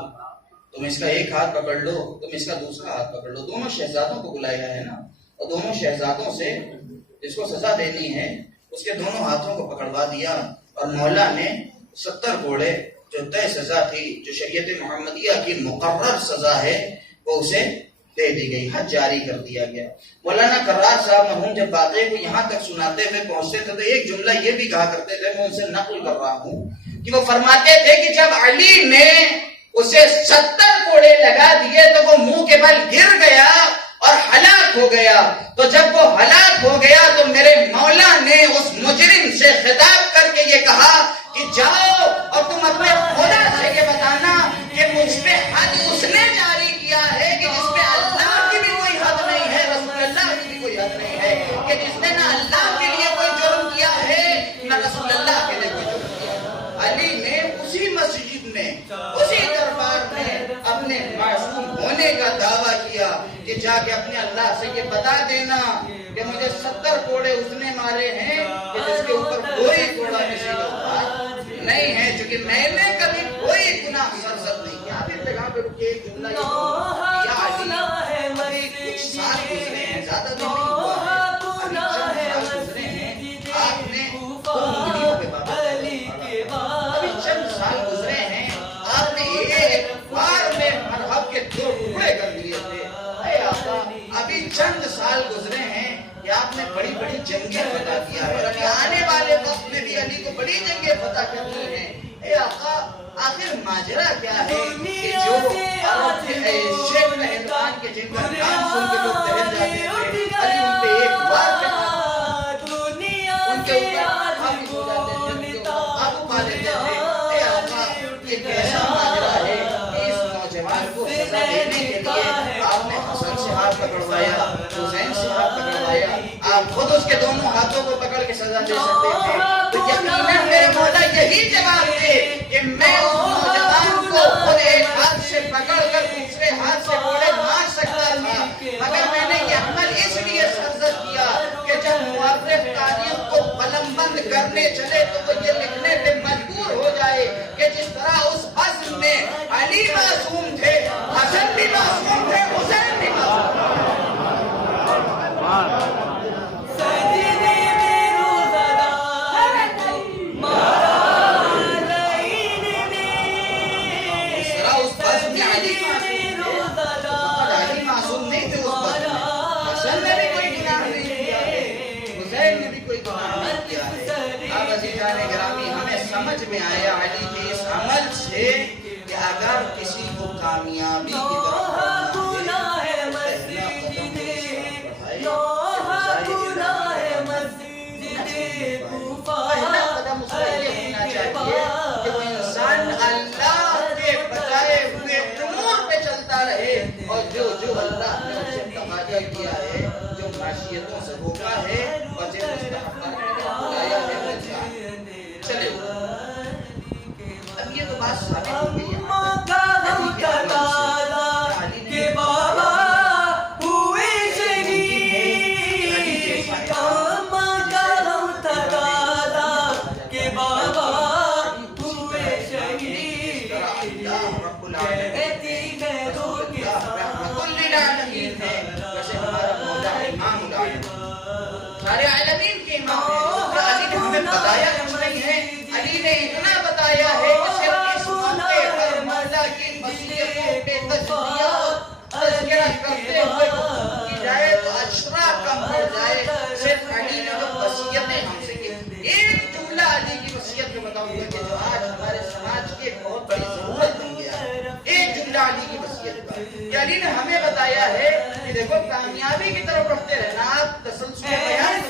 تم اس کا ایک ہاتھ پکڑ لو, تم اس کا دوسرا ہاتھ پکڑ لو. دونوں شہزادوں کو بلایا ہے نا, اور دونوں شہزادوں سے جس کو سزا دینی ہے اس کے دونوں ہاتھوں کو پکڑوا دیا, اور مولا نے 70 کوڑے جو طے سزا تھی, جو شریعت محمدیہ کی مقرر سزا ہے, وہ اسے دے دی گئی, حد جاری کر دیا گیا. مولانا کرار صاحب مرحوم جب واقعے کو یہاں تک سناتے ہوئے پہنچتے تھے تو ایک جملہ یہ بھی کہا کرتے تھے, میں ان سے نقل کر رہا ہوں, کہ وہ فرماتے تھے کہ جب علی نے اسے 70 کوڑے لگا دیے تو وہ منہ کے بل گر گیا اور ہلاک ہو گیا. تو جب وہ ہلاک ہو گیا تو میرے مولا نے اس مجرم سے خطاب کر کے یہ کہا کہ جاؤ اور تم اپنے خدا سے یہ بتانا کہ مجھ پہ حد اس نے جاری کیا ہے کہ جس پہ اللہ کی بھی کوئی حد نہیں ہے, رسول اللہ کی بھی کوئی حد نہیں ہے, کہ جس نے نہ اللہ کے لیے کوئی جرم کیا ہے نہ رسول اللہ کے لیے کوئی جرم کیا. علی نے اسی مسجد میں, اسی دربار میں اپنے معصوم ہونے کا دعویٰ کیا کہ جا کے اپنے اللہ سے یہ بتا دینا کہ مجھے 70 کوڑے اس نے مارے ہیں کہ جس کے اوپر کوئی کوڑا کسی کے اوپر نہیں ہے, چونکہ میں نے کبھی کوئی گناہ سرزد نہیں کیا. ابھی جگہ پہ رکے ایک جملہ یا علی ابھی کچھ سال گزرے ہیں, زیادہ دن نہیں ہوا ہے, ابھی چند سال گزرے ہیں, آپ نے دو انگلیوں پہ ابھی چند سال گزرے ہیں, آپ نے ایک بار میں مرحب کے 2 ٹکڑے کر دیے تھے. اے آقا ابھی چند سال گزرے ہیں کہ آپ نے بڑی بڑی جنگیں فتح کیا ہے, اور ابھی آنے والے وقت میں بھی علی کو بڑی جنگیں فتح کرنی ہیں. اے آقا آخر ماجرا کیا ہے کہ جو عرب کے شیخ مہربان کے جن کا نام سن کے لوگ دہل جاتے تھے, علی ان پہ ایک بار ان کے اوپر حاوی ہو جاتے تھے, ان کے اوپر قابو پا لیتے تھے. اے آقا یہ کیسا ماجرا ہے کہ اس نوجوان کو سزا دینے کے لیے آپ نے حسن سے ہاتھ پکڑوایا, حسین سے ہاتھ پکڑوایا, آپ خود اس کے دونوں ہاتھوں کو پکڑ کے سزا دے سکتے تھے. تو یقیناً میرے مولا یہی جواب دے کہ میں اس نوجوان کو خود ایک ہاتھ سے پکڑ کر دوسرے ہاتھ سے کوڑے مار سکتا تھا, مگر میں نے یہ عمل اس لیے سرزد کیا کہ جب مورخ تاریخ کو قلم بند کرنے چلے تو وہ یہ لکھنے پہ مجبور ہو جائے کہ جس طرح اس حزم میں علی معصوم تھے, حسن بھی معصوم تھے, حسین بھی معصوم تھے. معاشیتوں سے روکا ہے اور جن مستحقات کو بلایا ہے وہ چلے اب یہ تو بات ثابت ہو گئی ہے سارے عالمین کے امام ہیں علی نے ہمیں بتایا کچھ نہیں ہے علی نے اتنا بتایا ہے کہ صرف اس موقع پر مولا کی وصیتوں پہ تذکرہ کرتے ہوئے کی جائے تو اشرا کم ہو جائے صرف علی نے جو وصیتیں ہم سے کی ایک جملہ علی کی وصیت میں بتاؤں گا کہ جو آج ہمارے سماج کی ایک بہت بڑی ضرورت بن گیا ہے ایک جملہ علی کی وصیت کا کہ علی نے ہمیں بتایا ہے کہ دیکھو کامیابی کی طرف بڑھتے رہنا آپ تسلسل بیان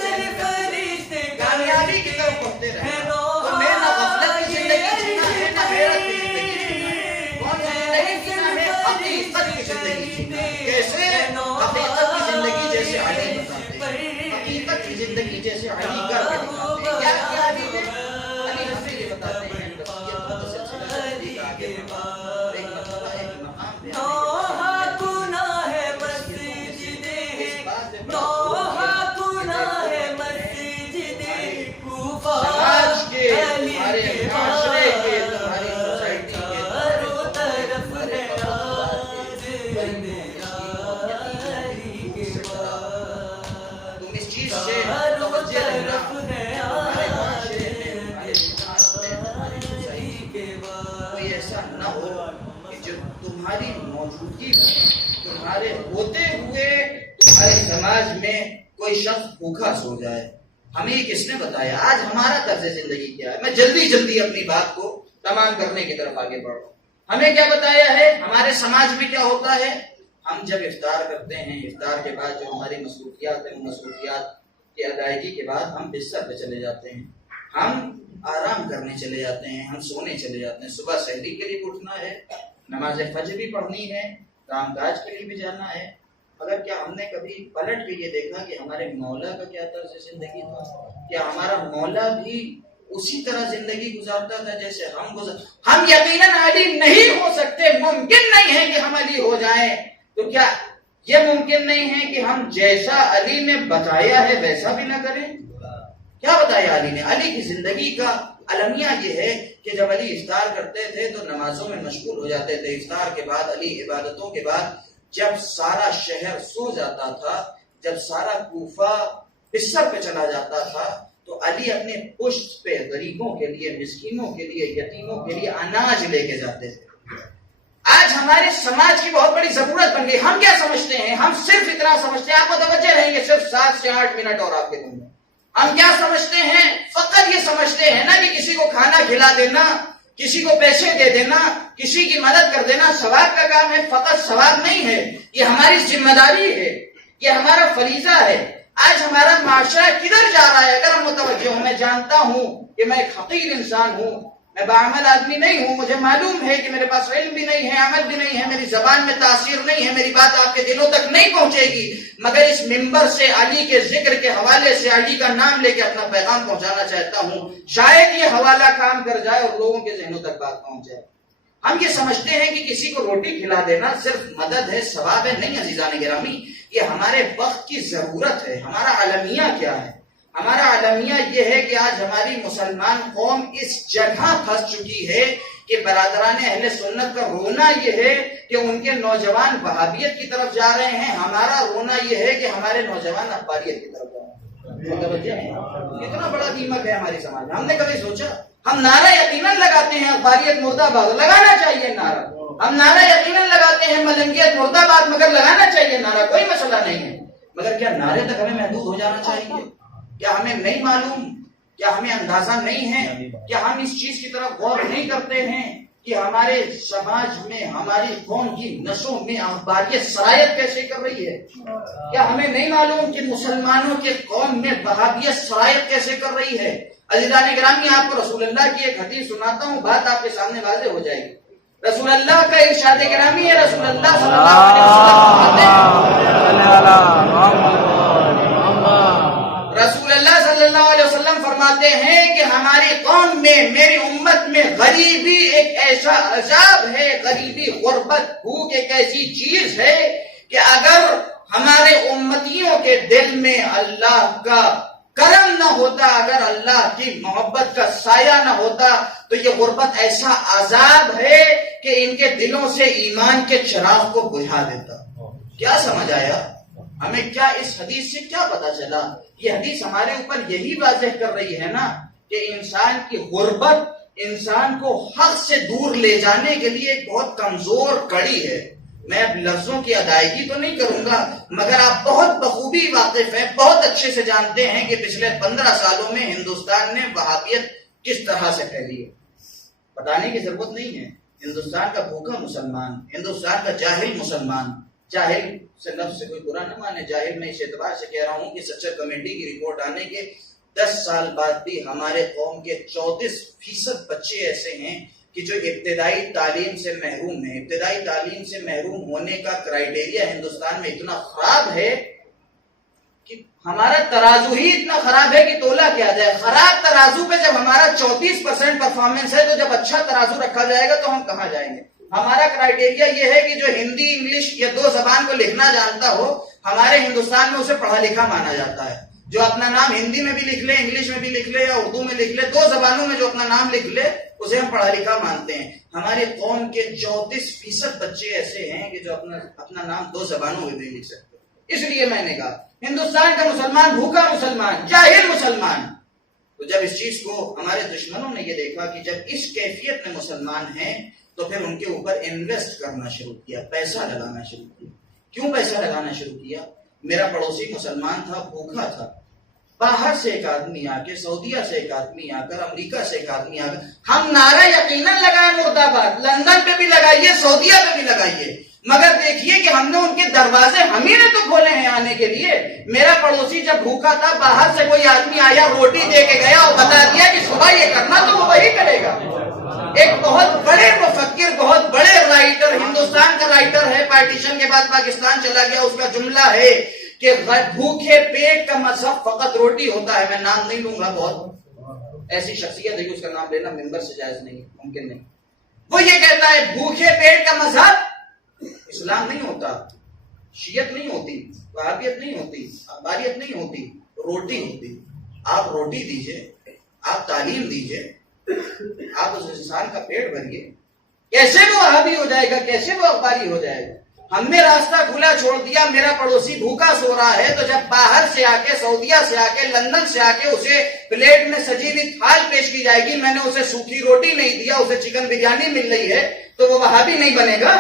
کامیابی کی طرف بڑھتے رہنا تو میں نہ غفلت کی زندگی جینا ہے نہ حیرت کی زندگی جینا ہے کون سی زندگی جینا ہے حقیقت کی زندگی جینا ہے کیسے حقیقت کی زندگی جیسے علی بتاتے ہیں حقیقت کی زندگی جیسے علی کر کے دکھاتے ہیں کیا کیا علی نے علی ہمیں یہ بتاتے ہیں وصیت کا سلسلہ زندگی کا آگے بڑھا ایک مرتبہ ایک مقام پہ سماج کے ہمارے معاشرے کے تمہاری سوسائٹی کے تم اس چیز سے متوجہ رہنا ہمارے معاشرے میں ہمارے سماج میں ہماری سوسائٹی کوئی ایسا نہ ہو کہ جو تمہاری موجودگی میں تمہارے ہوتے ہوئے تمہارے سماج میں کوئی شخص بھوکا سو جائے ہمیں یہ کس نے بتایا آج ہمارا طرز زندگی کیا ہے میں جلدی اپنی بات کو تمام کرنے کی طرف آگے بڑھوں ہمیں کیا بتایا ہے ہمارے سماج میں کیا ہوتا ہے ہم جب افطار کرتے ہیں افطار کے بعد جو ہماری مصروفیات ہیں مصروفیات کی ادائیگی کے بعد ہم بستر پہ چلے جاتے ہیں ہم آرام کرنے چلے جاتے ہیں ہم سونے چلے جاتے ہیں صبح سحری کے لیے اٹھنا ہے نماز فجر بھی پڑھنی ہے کام کاج کے لیے بھی جانا ہے مگر کیا ہم نے کبھی پلٹ کے یہ دیکھا کہ ہمارے مولا کا کیا طرز زندگی تھا کیا ہمارا مولا بھی اسی طرح زندگی گزارتا تھا جیسے ہم یقیناً علی نہیں ہو سکتے ممکن نہیں ہے کہ ہم علی ہو جائیں تو کیا یہ ممکن نہیں ہے کہ ہم جیسا علی نے بتایا ہے ویسا بھی نہ کریں کیا بتایا علی نے علی کی زندگی کا المیہ یہ ہے کہ جب علی افطار کرتے تھے تو نمازوں میں مشغول ہو جاتے تھے افطار کے بعد علی عبادتوں کے بعد جب سارا شہر سو جاتا تھا جب سارا کوفہ بستر پہ چلا جاتا تھا تو علی اپنے پشت پہ غریبوں کے لیے مسکینوں کے لیے یتیموں کے لیے اناج لے کے جاتے تھے آج ہمارے سماج کی بہت بڑی ضرورت بن گئی ہم کیا سمجھتے ہیں ہم صرف اتنا سمجھتے ہیں آپ متوجہ رہیں گے صرف 7 سے 8 منٹ اور آپ کے دن میں ہم کیا سمجھتے ہیں فقط یہ سمجھتے ہیں نا کہ کسی کو کھانا کھلا دینا کسی کو پیسے دے دینا کسی کی مدد کر دینا ثواب کا کام ہے فقط ثواب نہیں ہے یہ ہماری ذمہ داری ہے یہ ہمارا فریضہ ہے آج ہمارا معاشرہ کدھر جا رہا ہے اگر ہم متوجہ ہوں میں جانتا ہوں کہ میں ایک حقیر انسان ہوں میں باعمل آدمی نہیں ہوں مجھے معلوم ہے کہ میرے پاس علم بھی نہیں ہے عمل بھی نہیں ہے میری زبان میں تاثیر نہیں ہے میری بات آپ کے دلوں تک نہیں پہنچے گی مگر اس منبر سے علی کے ذکر کے حوالے سے علی کا نام لے کے اپنا پیغام پہنچانا چاہتا ہوں شاید یہ حوالہ کام کر جائے اور لوگوں کے ذہنوں تک بات پہنچ جائے ہم یہ سمجھتے ہیں کہ کسی کو روٹی کھلا دینا صرف مدد ہے ثواب ہے نہیں عزیزان گرامی یہ ہمارے وقت کی ضرورت ہے ہمارا عالمیہ کیا ہے ہمارا عالمیہ یہ ہے کہ آج ہماری مسلمان قوم اس جگہ پھنس چکی ہے کہ برادران اہل سنت کا رونا یہ ہے کہ ان کے نوجوان وہابیت کی طرف جا رہے ہیں ہمارا رونا یہ ہے کہ ہمارے نوجوان اخباریت کی طرف جا رہے ہیں کتنا بڑا دیمک ہے ہماری سماج میں ہم نے کبھی سوچا ہم نعرہ یقیناً لگاتے ہیں اخباریت مرد آباد لگانا چاہیے نعرہ ہم نعرہ یقیناً لگاتے ہیں ملنگیت مرد آباد مگر لگانا چاہیے نعرہ کوئی مسئلہ نہیں ہے مگر کیا نعرے تک ہمیں محدود ہو جانا چاہیے کیا ہمیں نہیں معلوم کیا ہمیں اندازہ نہیں ہے کیا ہم اس چیز کی طرف غور نہیں کرتے ہیں کہ ہمارے سماج میں ہماری قوم کی نسوں میں اخباریت سرایت کیسے کر رہی ہے کیا ہمیں نہیں معلوم کہ مسلمانوں کے قوم میں وہابیت سرایت کیسے کر رہی ہے عزیزان گرامی آپ کو رسول اللہ کی ایک حدیث سناتا ہوں بات آپ کے سامنے واضح ہو جائے گی رسول اللہ کا ارشاد گرامی ہے رسول اللہ صلی اللہ علیہ وسلم فرماتے ہیں کہ ہماری قوم میں، میری امت میں غریبی ایک ایسا عذاب ہے، غریبی، غربت، بھوک ایک ایسی چیز ہے کہ اگر ہمارے امتیوں کے دل میں اللہ کا کرم نہ ہوتا، اگر اللہ کی محبت کا سایہ نہ ہوتا، تو یہ غربت ایسا عذاب ہے کہ ان کے دلوں سے ایمان کے چراغ کو بجھا دیتا۔ کیا سمجھ آیا؟ ہمیں کیا اس حدیث سے کیا پتا چلا؟ یہ حدیث ہمارے اوپر یہی واضح کر رہی ہے نا کہ انسان کی غربت انسان کو حق سے دور لے جانے کے لیے ایک بہت کمزور کڑی ہے۔ میں اب لفظوں کی ادائیگی تو نہیں کروں گا، مگر آپ بہت بخوبی واقف ہیں، بہت اچھے سے جانتے ہیں کہ پچھلے 15 سالوں میں ہندوستان نے وہابیت کس طرح سے پھیلی ہے۔ بتانے کی ضرورت نہیں ہے۔ ہندوستان کا بھوکا مسلمان، ہندوستان کا جاہل مسلمان، جاہل سے لفظ سے کوئی برا نہ مانے، جاہل میں اس اعتبار سے کہہ رہا ہوں کہ سچر کمیٹی کی رپورٹ آنے کے 10 سال بعد بھی ہمارے قوم کے 34% بچے ایسے ہیں کہ جو ابتدائی تعلیم سے محروم ہیں۔ ابتدائی تعلیم سے محروم ہونے کا کرائیٹیریا ہندوستان میں اتنا خراب ہے کہ ہمارا ترازو ہی اتنا خراب ہے کہ تولا کیا جائے۔ خراب ترازو پہ جب ہمارا 34% پرفارمنس ہے تو جب اچھا ترازو رکھا جائے گا تو ہم کہاں جائیں گے؟ ہمارا کرائیٹیریا یہ ہے کہ جو ہندی، انگلش یا 2 زبان کو لکھنا جانتا ہو، ہمارے ہندوستان میں اسے پڑھا لکھا مانا جاتا ہے۔ جو اپنا نام ہندی میں بھی لکھ لے، انگلش میں بھی لکھ لے یا اردو میں لکھ لے، 2 زبانوں میں جو اپنا نام لکھ لے اسے ہم پڑھا لکھا مانتے ہیں۔ ہماری قوم کے 34% بچے ایسے ہیں کہ جو اپنا نام 2 زبانوں میں بھی لکھ سکتے ہیں۔ اس لیے میں نے کہا ہندوستان کا مسلمان بھوکا مسلمان، جاہل مسلمان۔ تو جب اس چیز کو ہمارے دشمنوں نے یہ دیکھا کہ جب اس کیفیت میں مسلمان ہیں تو پھر ان کے اوپر انویسٹ کرنا شروع کیا، پیسہ لگانا شروع کیا۔ کیوں پیسہ لگانا شروع کیا؟ میرا پڑوسی مسلمان تھا، بھوکا تھا، باہر سے ایک آدمی آ کے، سعودیہ سے ایک آدمی آ کر، امریکہ سے ایک آدمی آ کر، ہم نعرہ یقیناً لگائیں مرد آباد، لندن پہ بھی لگائیے، سعودیہ پہ بھی لگائیے، مگر دیکھیے کہ ہم نے ان کے دروازے ہم ہی نے تو کھولے ہیں آنے کے لیے۔ میرا پڑوسی جب بھوکا تھا، باہر سے کوئی آدمی آیا، روٹی دے کے گیا اور بتا دیا کہ صبح یہ کرنا تو وہ وہی کرے گا۔ ایک بہت بڑے مفکر، بہت بڑے رائٹر، ہندوستان کا رائٹر ہے، پارٹیشن کے بعد پاکستان چلا گیا، اس کا جملہ ہے کہ بھوکے پیٹ کا مذہب فقط روٹی ہوتا ہے۔ میں نام نہیں لوں گا، بہت ایسی شخصیت ہے کہ اس کا نام لینا ممبر سے جائز نہیں، ممکن نہیں۔ وہ یہ کہتا ہے بھوکے پیٹ کا مذہب اسلام نہیں ہوتا، شیعت نہیں ہوتی، وہابیت نہیں ہوتی، اخباریت نہیں ہوتی، روٹی ہوتی۔ آپ روٹی دیجئے، آپ تعلیم دیجئے، آپ اس انسان کا پیٹ بھریے، کیسے وہ وہابی ہو جائے گا، کیسے وہ اخباری ہو جائے گا؟ ہم نے راستہ کھلا چھوڑ دیا۔ میرا پڑوسی بھوکا سو رہا ہے تو جب باہر سے آ کے، سعودیہ سے آ کے، لندن سے آ کے اسے پلیٹ میں سجی ہوئی تھال پیش کی جائے گی، میں نے اسے سوکھی روٹی نہیں دیا، اسے چکن بریانی مل رہی ہے، تو وہ وہابی نہیں بنے گا،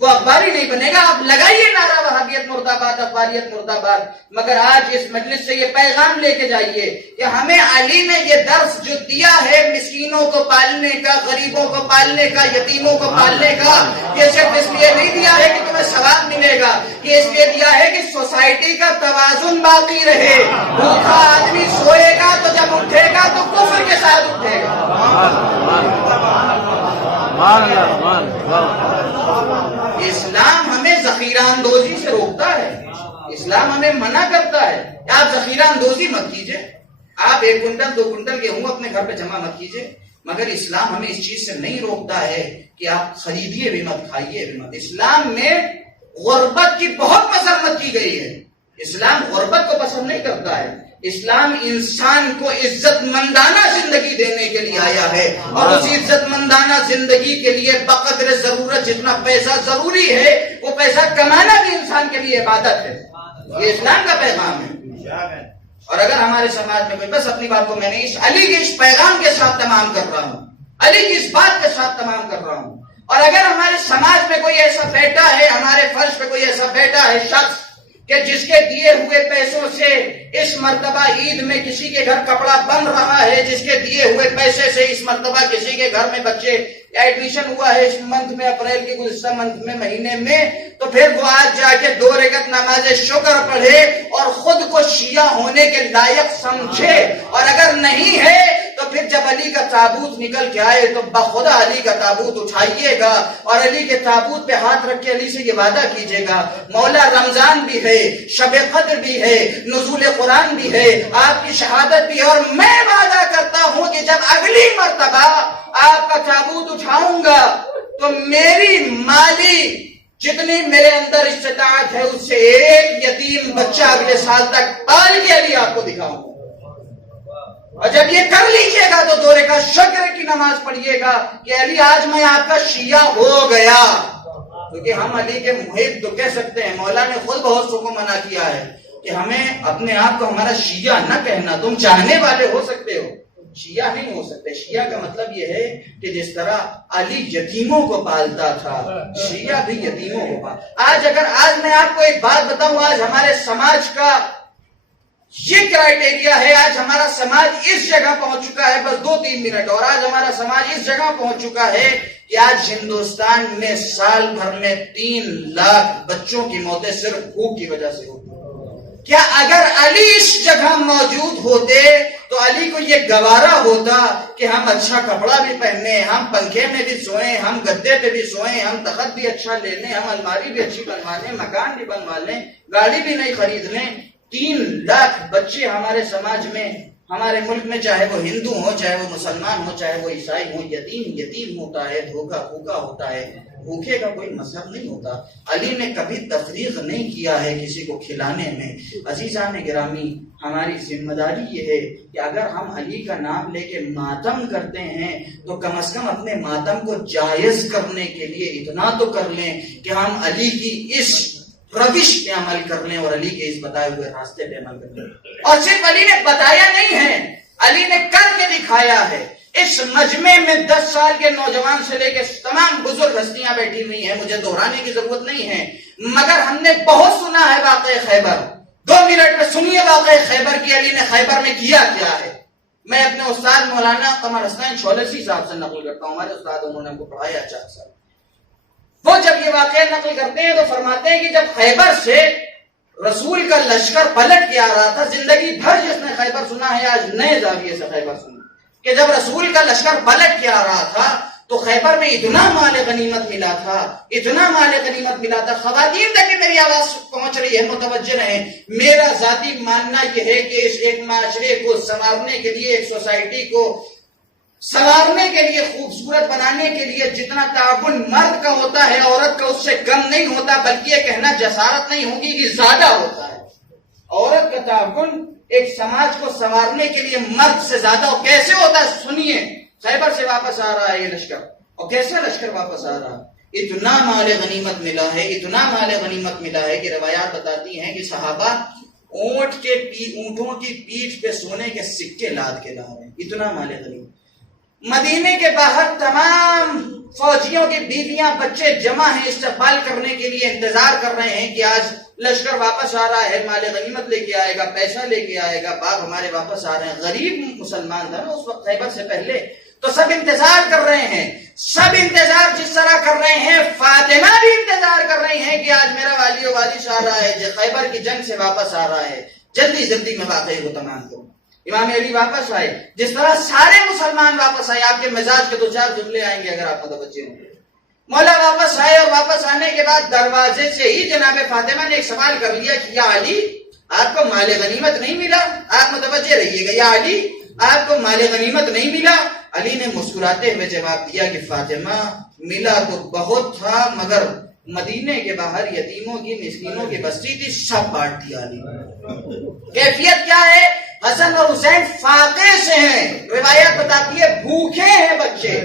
وہ اخباری نہیں بنے گا۔ آپ لگائیے نعرہ وہابیت مرد آباد، اخباریت مرد آباد، مگر آج اس مجلس سے یہ پیغام لے کے جائیے کہ ہمیں علی نے یہ درس جو دیا ہے مسکینوں کو پالنے کا، غریبوں کو پالنے کا، یتیموں کو پالنے کا، یہ صرف اس لیے نہیں دیا ہے کہ تمہیں ثواب ملے گا، یہ اس لیے دیا ہے کہ سوسائٹی کا توازن باقی رہے۔ بھوکا آدمی سوئے گا تو جب اٹھے گا تو کفر کے ساتھ اٹھے گا۔ اسلام ہمیں ذخیرہ اندوزی سے روکتا ہے، اسلام ہمیں منع کرتا ہے کہ آپ ذخیرہ اندوزی مت کیجئے، آپ 1 کنٹل 2 کنٹل گیہوں اپنے گھر پہ جمع مت کیجئے، مگر اسلام ہمیں اس چیز سے نہیں روکتا ہے کہ آپ خریدیے بھی مت، کھائیے بھی مت۔ اسلام میں غربت کی بہت مذمت کی گئی ہے۔ اسلام غربت کو پسند نہیں کرتا ہے، اسلام انسان کو عزت مندانہ زندگی دینے کے لیے آیا ہے، اور اس عزت مندانہ زندگی کے لیے بقدر ضرورت جتنا پیسہ ضروری ہے وہ پیسہ کمانا بھی انسان کے لیے عبادت ہے۔ یہ اسلام کا پیغام ہے۔ اور اگر ہمارے سماج میں کوئی، بس اپنی بات کو میں نے اس علی کے اس پیغام کے ساتھ تمام کر رہا ہوں، علی کی اس بات کے ساتھ تمام کر رہا ہوں، اور اگر ہمارے سماج میں کوئی ایسا بیٹا ہے، ہمارے فرش پہ کوئی ایسا بیٹا ہے، شخص کہ جس کے دیے ہوئے پیسوں سے اس مرتبہ عید میں کسی کے گھر کپڑا بن رہا ہے، جس کے دیے ہوئے پیسے سے اس مرتبہ کسی کے گھر میں بچے ایڈمیشن ہوا ہے اس منتھ میں، اپریل کے گزشتہ منتھ میں، مہینے میں، تو پھر وہ آج جا کے 2 رکعت نماز شکر پڑھے اور خود کو شیعہ ہونے کے لائق سمجھے، اور اگر نہیں ہے تو پھر جب علی کا تابوت نکل کے آئے تو بخدا علی کا تابوت اٹھائیے گا اور علی کے تابوت پہ ہاتھ رکھ کے علی سے یہ وعدہ کیجیے گا، مولا رمضان بھی ہے، شب قدر بھی ہے، نزول قرآن بھی ہے، آپ کی شہادت بھی ہے، اور میں وعدہ کرتا ہوں کہ جب اگلی مرتبہ آپ کا تابوت اٹھاؤں گا تو میری مالی جتنی میرے اندر استطاعت ہے اس سے ایک یتیم بچہ اگلے سال تک پال کے علی آپ کو دکھاؤں گا۔ اور جب یہ کر لیجئے گا تو 2 رکعت شکر کی نماز پڑھیے گا کہ علی آج میں آپ کا شیعہ ہو گیا، کیونکہ ہم علی کے محب تو کہہ سکتے ہیں، مولا نے خود بہت کو منع کیا ہے کہ ہمیں اپنے آپ کو ہمارا شیعہ نہ کہنا، تم چاہنے والے ہو سکتے ہو، شیعہ نہیں ہو سکتے۔ شیعہ کا مطلب یہ ہے کہ جس طرح علی یتیموں کو پالتا تھا، شیعہ بھی یتیموں کو پالتا۔ آج میں آپ کو ایک بات بتاؤں، آج ہمارے سماج کا یہ کرائٹیریا ہے، آج ہمارا سماج اس جگہ پہنچ چکا ہے، بس 2-3 منٹ اور آج ہمارا سماج اس جگہ پہنچ چکا ہے کہ آج ہندوستان میں سال بھر میں 3 لاکھ بچوں کی موتیں صرف بھوک کی وجہ سے ہوتی۔ کیا اگر علی اس جگہ موجود ہوتے تو علی کو یہ گوارا ہوتا کہ ہم اچھا کپڑا بھی پہنے، ہم پنکھے میں بھی سوئیں، ہم گدے پہ بھی سوئیں، ہم تخت بھی اچھا لے لیں، ہم الماری بھی اچھی بنوا لیں، مکان بھی بنوا لیں، گاڑی بھی نہیں خرید لیں؟ 3 لاکھ بچے ہمارے سماج میں، ہمارے ملک میں، چاہے وہ ہندو ہو، چاہے وہ مسلمان ہو، چاہے وہ عیسائی ہو، یتیم ہوتا ہے، بھوکا ہوتا ہے۔ بھوکے کا کوئی مذہب نہیں ہوتا۔ علی نے کبھی تفریق نہیں کیا ہے کسی کو کھلانے میں۔ عزیزان گرامی، ہماری ذمہ داری یہ ہے کہ اگر ہم علی کا نام لے کے ماتم کرتے ہیں تو کم از کم اپنے ماتم کو جائز کرنے کے لیے اتنا تو کر لیں کہ ہم علی کی اس روش پہ عمل کر لیں اور علی کے اس بتائے ہوئے راستے پہ عمل کر لیں۔ اور صرف علی نے بتایا نہیں ہے، علی نے کر کے دکھایا ہے۔ اس مجمع میں 10 سال کے نوجوان سے لے کے تمام بزرگ ہستیاں بیٹھی ہوئی ہیں، مجھے دہرانے کی ضرورت نہیں ہے، مگر ہم نے بہت سنا ہے واقعہ خیبر۔ 2 منٹ میں سنیے واقعہ خیبر کی، علی نے خیبر میں کیا کیا ہے۔ میں اپنے استاد مولانا قمر حسنین شولسی صاحب سے نقل کرتا ہوں، ہمارے استاد، انہوں نے ہم کو پڑھایا 4 سال۔ وہ جب یہ واقعہ نقل کرتے ہیں تو فرماتے ہیں کہ جب خیبر سے رسول کا لشکر پلٹ کے آ رہا تھا، زندگی بھر جس نے خیبر سنا ہے آج نئے زاویے سے خیبر سنا، کہ جب رسول کا لشکر پلٹ کے آ رہا تھا تو خیبر میں اتنا مال غنیمت ملا تھا، اتنا مال غنیمت ملا تھا۔ خواتین تک میری آواز پہنچ رہی ہے، متوجہ رہیں۔ میرا ذاتی ماننا یہ ہے کہ اس ایک معاشرے کو سنوارنے کے لیے، ایک سوسائٹی کو سنوارنے کے لیے، خوبصورت بنانے کے لیے جتنا تعاون مرد کا ہوتا ہے عورت کا اس سے کم نہیں ہوتا، بلکہ یہ کہنا جسارت نہیں ہوگی کہ زیادہ ہوتا ہے۔ عورت کا تعاون ایک سماج کو سنوارنے کے لیے مرد سے زیادہ ہو۔ کیسے ہوتا ہے سنیے، خیبر سے واپس آ رہا ہے یہ لشکر، اور کیسے لشکر واپس آ رہا ہے؟ اتنا مال غنیمت ملا ہے، اتنا مال غنیمت ملا ہے کہ روایات بتاتی ہیں کہ صحابہ اونٹوں کی پیٹھ پہ سونے کے سکے لاد کے لا رہے ہیں، اتنا مال غنیمت۔ مدینے کے باہر تمام فوجیوں کی بیویاں بچے جمع ہیں، استقبال کرنے کے لیے انتظار کر رہے ہیں کہ آج لشکر واپس آ رہا ہے، مال غنیمت لے کے آئے گا، پیسہ لے کے آئے گا، باغ ہمارے واپس آ رہے ہیں۔ غریب مسلمان تھا نا اس وقت خیبر سے پہلے، تو سب انتظار کر رہے ہیں۔ سب انتظار جس طرح کر رہے ہیں، فاطمہ بھی انتظار کر رہی ہیں کہ آج میرا والی و وارث آ رہا ہے، جو خیبر کی جنگ سے واپس آ رہا ہے، جلدی جلدی میں واقعے کو تمام کروں۔ امام علی واپس آئے، جس طرح سارے مسلمان واپس آئے۔ آپ کے مزاج کے 2-4 جملے آئیں گے اگر آپ متوجہ ہوں گے۔ مولا واپس آئے اور واپس آنے کے بعد دروازے سے ہی جناب فاطمہ نے ایک سوال کر لیا کہ یا علی، آپ کو مال غنیمت نہیں ملا؟ آپ متوجہ رہیے گا، یا علی آپ کو مال غنیمت نہیں ملا؟ علی نے مسکراتے ہوئے جواب دیا کہ فاطمہ، ملا تو بہت تھا، مگر مدینے کے باہر یتیموں کی، مسکینوں کی بستی تھی، سب بانٹ دیا علی۔ کیفیت کیا ہے؟ حسن اور حسین فاقے سے ہیں، روایت بتاتی ہے بھوکے ہیں بچے۔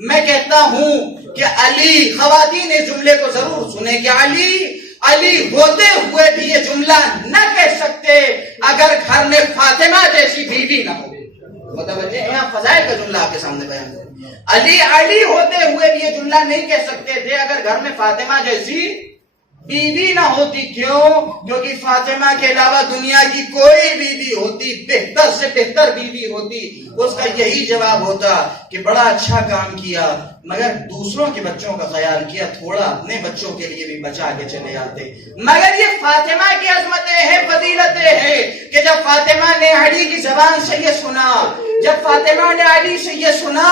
میں کہتا ہوں کہ علی، خواتین اس جملے کو ضرور سنیں کہ علی ہوتے ہوئے بھی یہ جملہ نہ کہہ سکتے اگر گھر میں فاطمہ جیسی بیوی نہ ہو۔ متوجہ ہیں؟ یہاں فضائل کا جملہ آپ کے سامنے بیان کریں۔ علی ہوتے ہوئے بھی یہ جملہ نہیں کہہ سکتے تھے اگر گھر میں فاطمہ جیسی بیوی نہ ہوتی۔ کیوں؟ کیونکہ فاطمہ کے علاوہ دنیا کی کوئی بیوی ہوتی، بہتر سے بہتر بیوی ہوتی، اس کا یہی جواب ہوتا کہ بڑا اچھا کام کیا، مگر دوسروں کے بچوں کا خیال کیا، تھوڑا اپنے بچوں کے لیے بھی بچا کے چلے آتے۔ مگر یہ فاطمہ کی عظمتیں ہیں، فضیلتیں ہیں کہ جب فاطمہ نے علی کی زبان سے یہ سنا، جب فاطمہ نے علی سے یہ سنا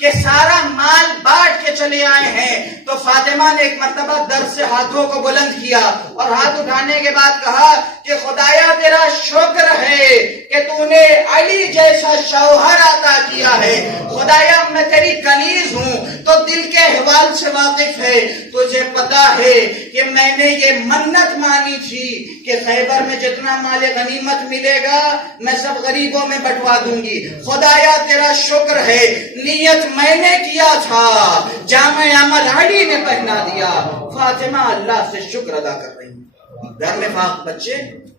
کہ سارا مال بانٹ کے چلے آئے ہیں تو فاطمہ نے ایک مرتبہ در سے ہاتھوں کو بلند کیا اور ہاتھ اٹھانے کے بعد کہا کہ خدایا تیرا شکر ہے کہ تو نے علی جیسا شوہر عطا کیا ہے. خدایا میں تیری کنیز ہوں تو دل کے احوال سے واقف ہے. تجھے پتا ہے کہ میں نے یہ منت مانی تھی کہ خیبر میں جتنا مال غنیمت ملے گا میں سب غریبوں میں بٹوا دوں گی. خدایا تیرا شکر ہے نیت میں نے کیا تھا جامع عمل علی نے پہنا دیا. فاطمہ اللہ سے شکر ادا کر رہی ہیں. گھر میں بچے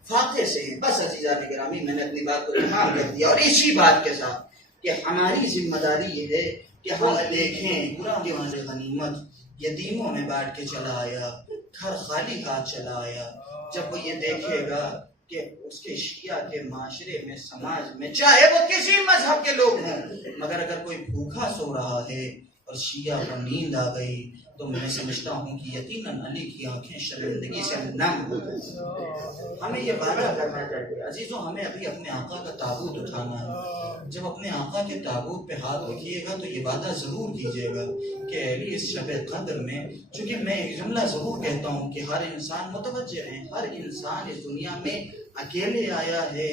فاقے سے ہیں. بس عزیزان گرامی میں نے اپنی بات کو اتمام کر دیا اور اسی بات کے ساتھ کہ ہماری ذمہ داری یہ ہے کہ ہم دیکھیں کہ مال غنیمت یتیموں میں بانٹ کے چلا آیا, گھر خالی ہاتھ چلا آیا. جب وہ یہ دیکھے گا کہ اس کے شیعہ کے معاشرے میں سماج میں چاہے وہ کسی مذہب کے لوگ ہوں مگر اگر کوئی بھوکا سو رہا ہے اور شیعہ کو نیند آ گئی تو میں سمجھتا ہوں کہ یقیناً علی کی آنکھیں شرمندگی سے نم ہو گئی. ہمیں یہ وعدہ کرنا چاہیے عزیزوں, ہمیں ابھی اپنے آقا کا تابوت اٹھانا ہے. جب اپنے آقا کے تابوت پہ ہاتھ رکھیے گا تو یہ وعدہ ضرور کیجیے گا کہ علی اس شب قدر میں, چونکہ میں ایک جملہ ضرور کہتا ہوں کہ ہر انسان متوجہ ہے, ہر انسان اس دنیا میں اکیلے آیا ہے,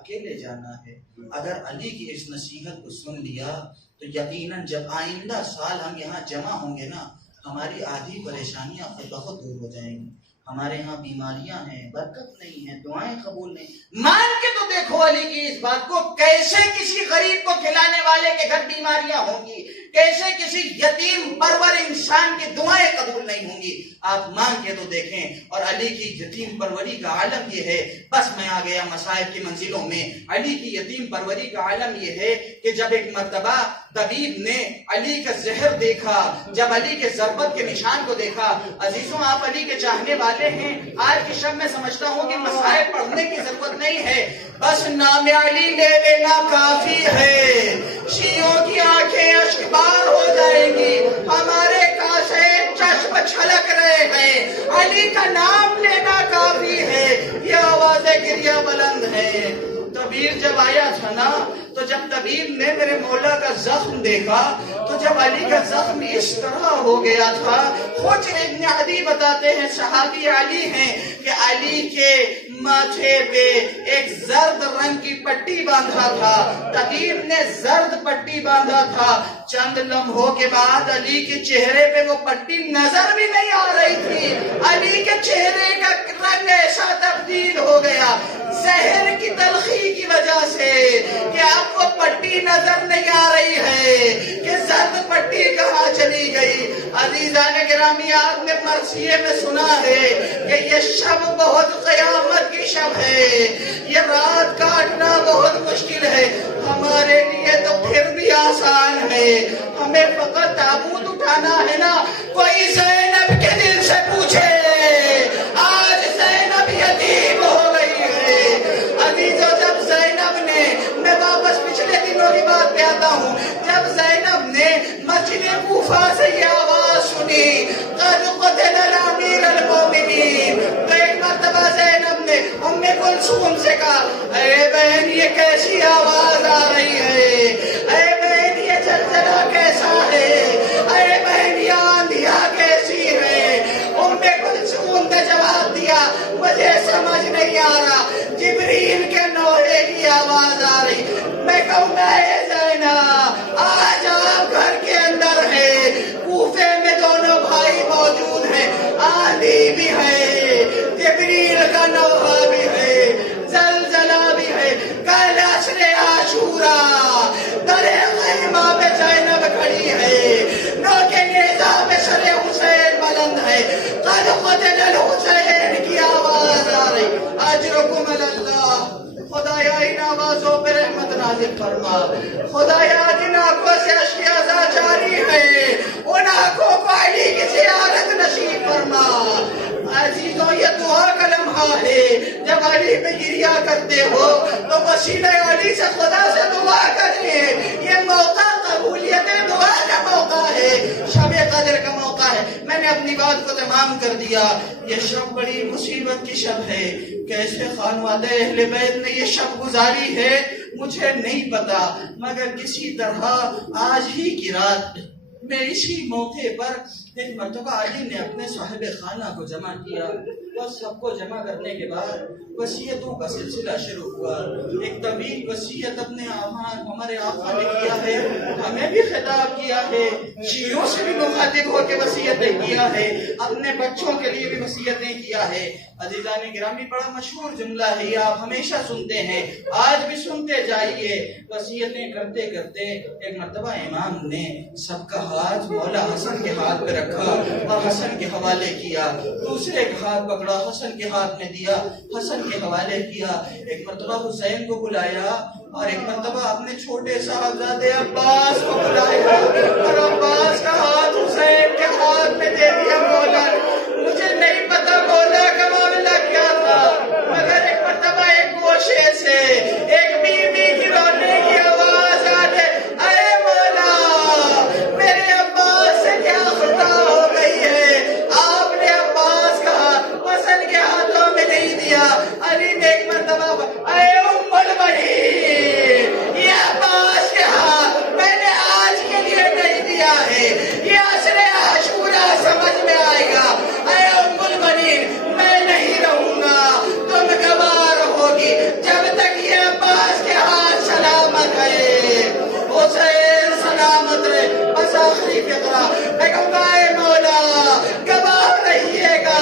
اکیلے جانا ہے. اگر علی کی اس نصیحت کو سن لیا تو یقیناً جب آئندہ سال ہم یہاں جمع ہوں گے نا ہماری آدھی پریشانیاں خود بخود دور ہو جائیں گی. ہمارے ہاں بیماریاں ہیں, برکت نہیں ہے, دعائیں قبول نہیں. مان کے تو دیکھو علی کی اس بات کو, کیسے کسی غریب کو کھلانے والے کے گھر بیماریاں ہوں گی, کیسے کسی یتیم پرور انسان کی دعائیں قبول نہیں ہوں گی. آپ مان کے تو دیکھیں. اور علی کی یتیم پروری کا عالم یہ ہے, بس میں آ گیا مصائب کی منزلوں میں. علی کی یتیم پروری کا عالم یہ ہے کہ جب ایک مرتبہ طبیب نے علی کا زہر دیکھا, جب علی کے ضربت کے نشان کو دیکھا, عزیزوں آپ علی کے چاہنے والے ہیں, آج کی شب میں سمجھتا ہوں کہ مصائب پڑھنے کی ضرورت نہیں ہے, بس نام علی لے لینا کافی ہے. شیعوں کی آنکھیں اشکبار ہو جائیں گی, ہمارے کاسے چشم چھلک رہے ہیں, علی کا نام لینا کافی ہے. یہ آوازیں گریہ بلند ہے. طبیب جب آیا تھا نا تو جب طبیب نے میرے مولا کا زخم دیکھا تو جب علی کا زخم اس طرح ہو گیا تھا, خود ابن عدی بتاتے ہیں, صحابی علی ہیں, کہ علی کے ماتھے پہ ایک زرد رنگ کی پٹی باندھا تھا. طبیب نے زرد پٹی باندھا تھا. چند لمحوں کے بعد علی کے چہرے پہ وہ پٹی نظر بھی نہیں آ رہی تھی. علی کے چہرے کا رنگ ایسا تبدیل ہو گیا زہر کی تلخی کی وجہ سے کہ آپ کو پٹی نظر نہیں آ رہی ہے کہ زرد پٹی کہاں چلی گئی. عزیزان گرامی آپ نے مرثیے میں سنا ہے کہ یہ شب بہت قیامت کی شب ہے, یہ رات کاٹنا بہت مشکل ہے. ہمارے لیے تو پھر بھی آسان ہے, ہمیں فقط تابوت اٹھانا ہے نا. کوئی زینب کے دل سے پوچھے آج زینب یتیم ہو گئی ہے. عزیزوں جب زینب نے, میں واپس پچھلے دنوں کی بات پہ آتا ہوں, جب زینب نے مسجد کوفہ سے یہ آواز سنی قد قتل الامیر المومنین, تو ایک مرتبہ زینب نے ام کلثوم سے کہا اے بہن یہ کیسی آواز آ رہی ہے, اے بہن یہ زلزلہ کیسا ہے, اے بہن یہ آندھیاں کیسی ہے. ام کلثوم نے جواب دیا مجھے سمجھ نہیں آ رہا, جبریل کے نوحے کی آواز آ رہی. میں کہوں گا اے زینب آج آپ گھر کے اندر ہے, کوفے میں دونوں بھائی موجود ہیں, آندھی بھی ہے, جبریل کا نوحہ بھی ہے, زلزلہ بھی ہے. کل عصر عاشوراء در خیمہ پہ زینب کھڑی ہے, نوکے نیزہ پہ سر حسین بلند ہے, قد قتل الحسین کی آواز آ رہی. اجرکم اللہ, خدایا ان آوازوں پہ رحمت نازل فرما. خدایا جن آنکھوں سے اشکیازہ جاری ہے ان آنکھوں کو علی کی زیارت نصیب فرما. عزیزوں یہ دعا کا لمحہ ہے, جب علی پہ گریہ کرتے ہو تو وسیلہ علی سے خدا سے دعا کریں. یہ موقع قبولیت دعا کا موقع ہے, شب قدر کا موقع ہے. میں نے اپنی بات کو تمام کر دیا. یہ شب بڑی مصیبت کی شب ہے. کیسے خانوادہ اہل بیت نے یہ شب گزاری ہے مجھے نہیں پتا، مگر کسی طرح آج ہی کی رات میں اسی موقع پر ایک مرتبہ علی نے اپنے صاحب خانہ کو جمع کیا اور سب کو جمع کرنے کے بعد وصیتوں کا سلسلہ شروع ہوا۔ ایک طویل وصیت اپنے ہمارے آقا نے کیا ہے، ہمیں بھی خطاب کیا ہے، شیعوں سے بھی مخاطب ہو کے وصیتیں کیا ہے، اپنے بچوں کے لیے بھی وصیتیں کیا ہے۔ عزیزان گرامی، بڑا مشہور جملہ ہے، یہ آپ ہمیشہ سنتے ہیں، آج بھی سنتے جائیے۔ وصیتیں کرتے کرتے ایک مرتبہ امام نے سب کا ہاتھ مولا حسن کے ہاتھ پہ رکھا اور حسن کے حوالے کیا، دوسرے کا ہاتھ پکڑا حسن کے ہاتھ میں دیا، حسن کے حوالے کیا۔ ایک مرتبہ حسین کو بلایا اور ایک مرتبہ اپنے چھوٹے صاحبزادے عباس کو بلایا اور عباس کا ہاتھ حسین کے ہاتھ میں دے دیا۔ مولا مجھے نہیں پتا مولا کا معاملہ کیا تھا، مگر ایک مرتبہ ایک گوشے سے ایک بیوی کی رونے کی آواز آتے، اے مولا میرے عباس سے کیا خطا ہو گئی ہے؟ آپ نے عباس کا حسن کے ہاتھوں میں نہیں دیا۔ علی نے ایک مرتبہ، اے ام المؤمنین، یہ عباس کے ہاتھ میں نے آج کے لیے نہیں دیا ہے، یہ عصر عاشورہ سمجھ میں آئے گا۔ اے ام المؤمنین، میں نہیں رہوں گا، تم گواہ رہوگی جب تک یہ عباس کے ہاتھ سلامت ہے۔ حسین سلامت رہے، بس آخری فقرہ میں کہوں گا، اے مولا گواہ رہیے گا،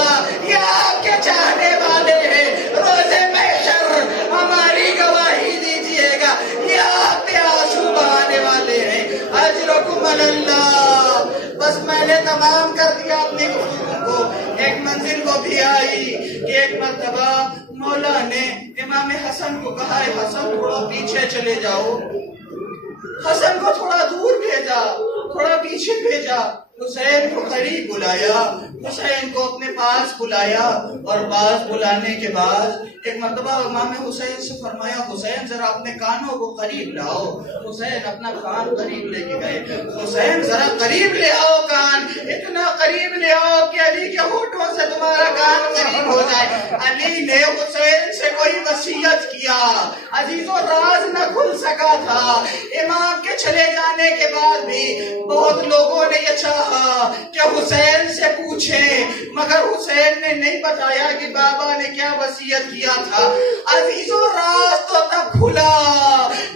یہ آپ کے چاہنے والے ہیں، روز محشر ہماری گواہی دیجیے گا، یہ آپ پہ آنسو بہانے والے ہیں۔ اجرکم اللہ۔ بس میں نے تمام کر دیا اپنی گفتگو کو۔ ایک منزل کو بھی آئی کہ ایک مرتبہ مولا نے امام حسن کو کہا، اے حسن تھوڑا پیچھے چلے جاؤ۔ حسن کو تھوڑا دور بھیجا، تھوڑا پیچھے بھیجا، حسین کو قریب بلایا، حسین کو اپنے پاس بلایا اور پاس بلانے کے بعد ایک مرتبہ امام حسین سے فرمایا، حسین ذرا اپنے کانوں کو قریب لاؤ۔ حسین اپنا کان قریب لے کے گئے، حسین ذرا قریب لے آؤ کان، اتنا قریب لے آؤ کہ علی کے ہونٹوں سے تمہارا کان قریب ہو جائے۔ علی نے حسین سے کوئی وصیت کیا، عزیزوں راز نہ کھل سکا تھا۔ امام کے چلے جانے کے بعد بھی بہت لوگوں نے یہ چاہا کہ حسین سے پوچھیں، مگر حسین نے نہیں بتایا کہ بابا نے کیا وصیت کیا تھا۔ عزیزوں راز تو تب کھلا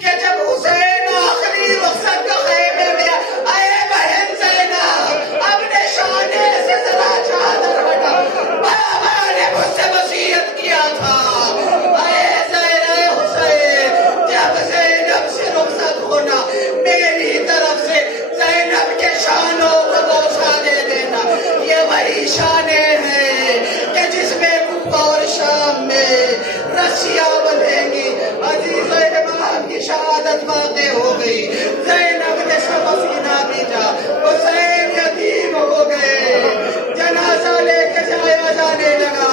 کہ جب حسین آخری رخصت کا خیمے میں، اے بہن زینب اپنے شانے سے ذرا چادر ہٹا، بابا نے مجھ سے وصیت کیا تھا۔ اے زینب حسین، جب زینب سے رخصت ہونا میری طرف سے زینب کے شانوں کو بوسہ دے دینا، یہ وہی شانے ہیں کہ جس میں کوفہ اور شام میں رسیاں بندھیں گی۔ عزیز امام کی شہادت واقع ہو گئی، زینب نے سب سینہ بھیجا، حسین یتیم ہو گئے، جنازہ لے کے جایا جانے لگا۔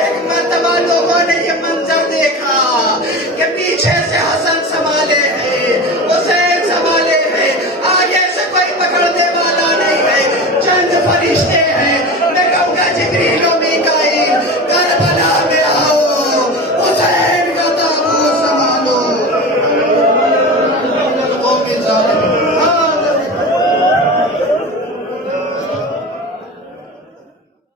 ایک مرتبہ لوگوں نے یہ منظر دیکھا کہ پیچھے سے حسن سنبھالے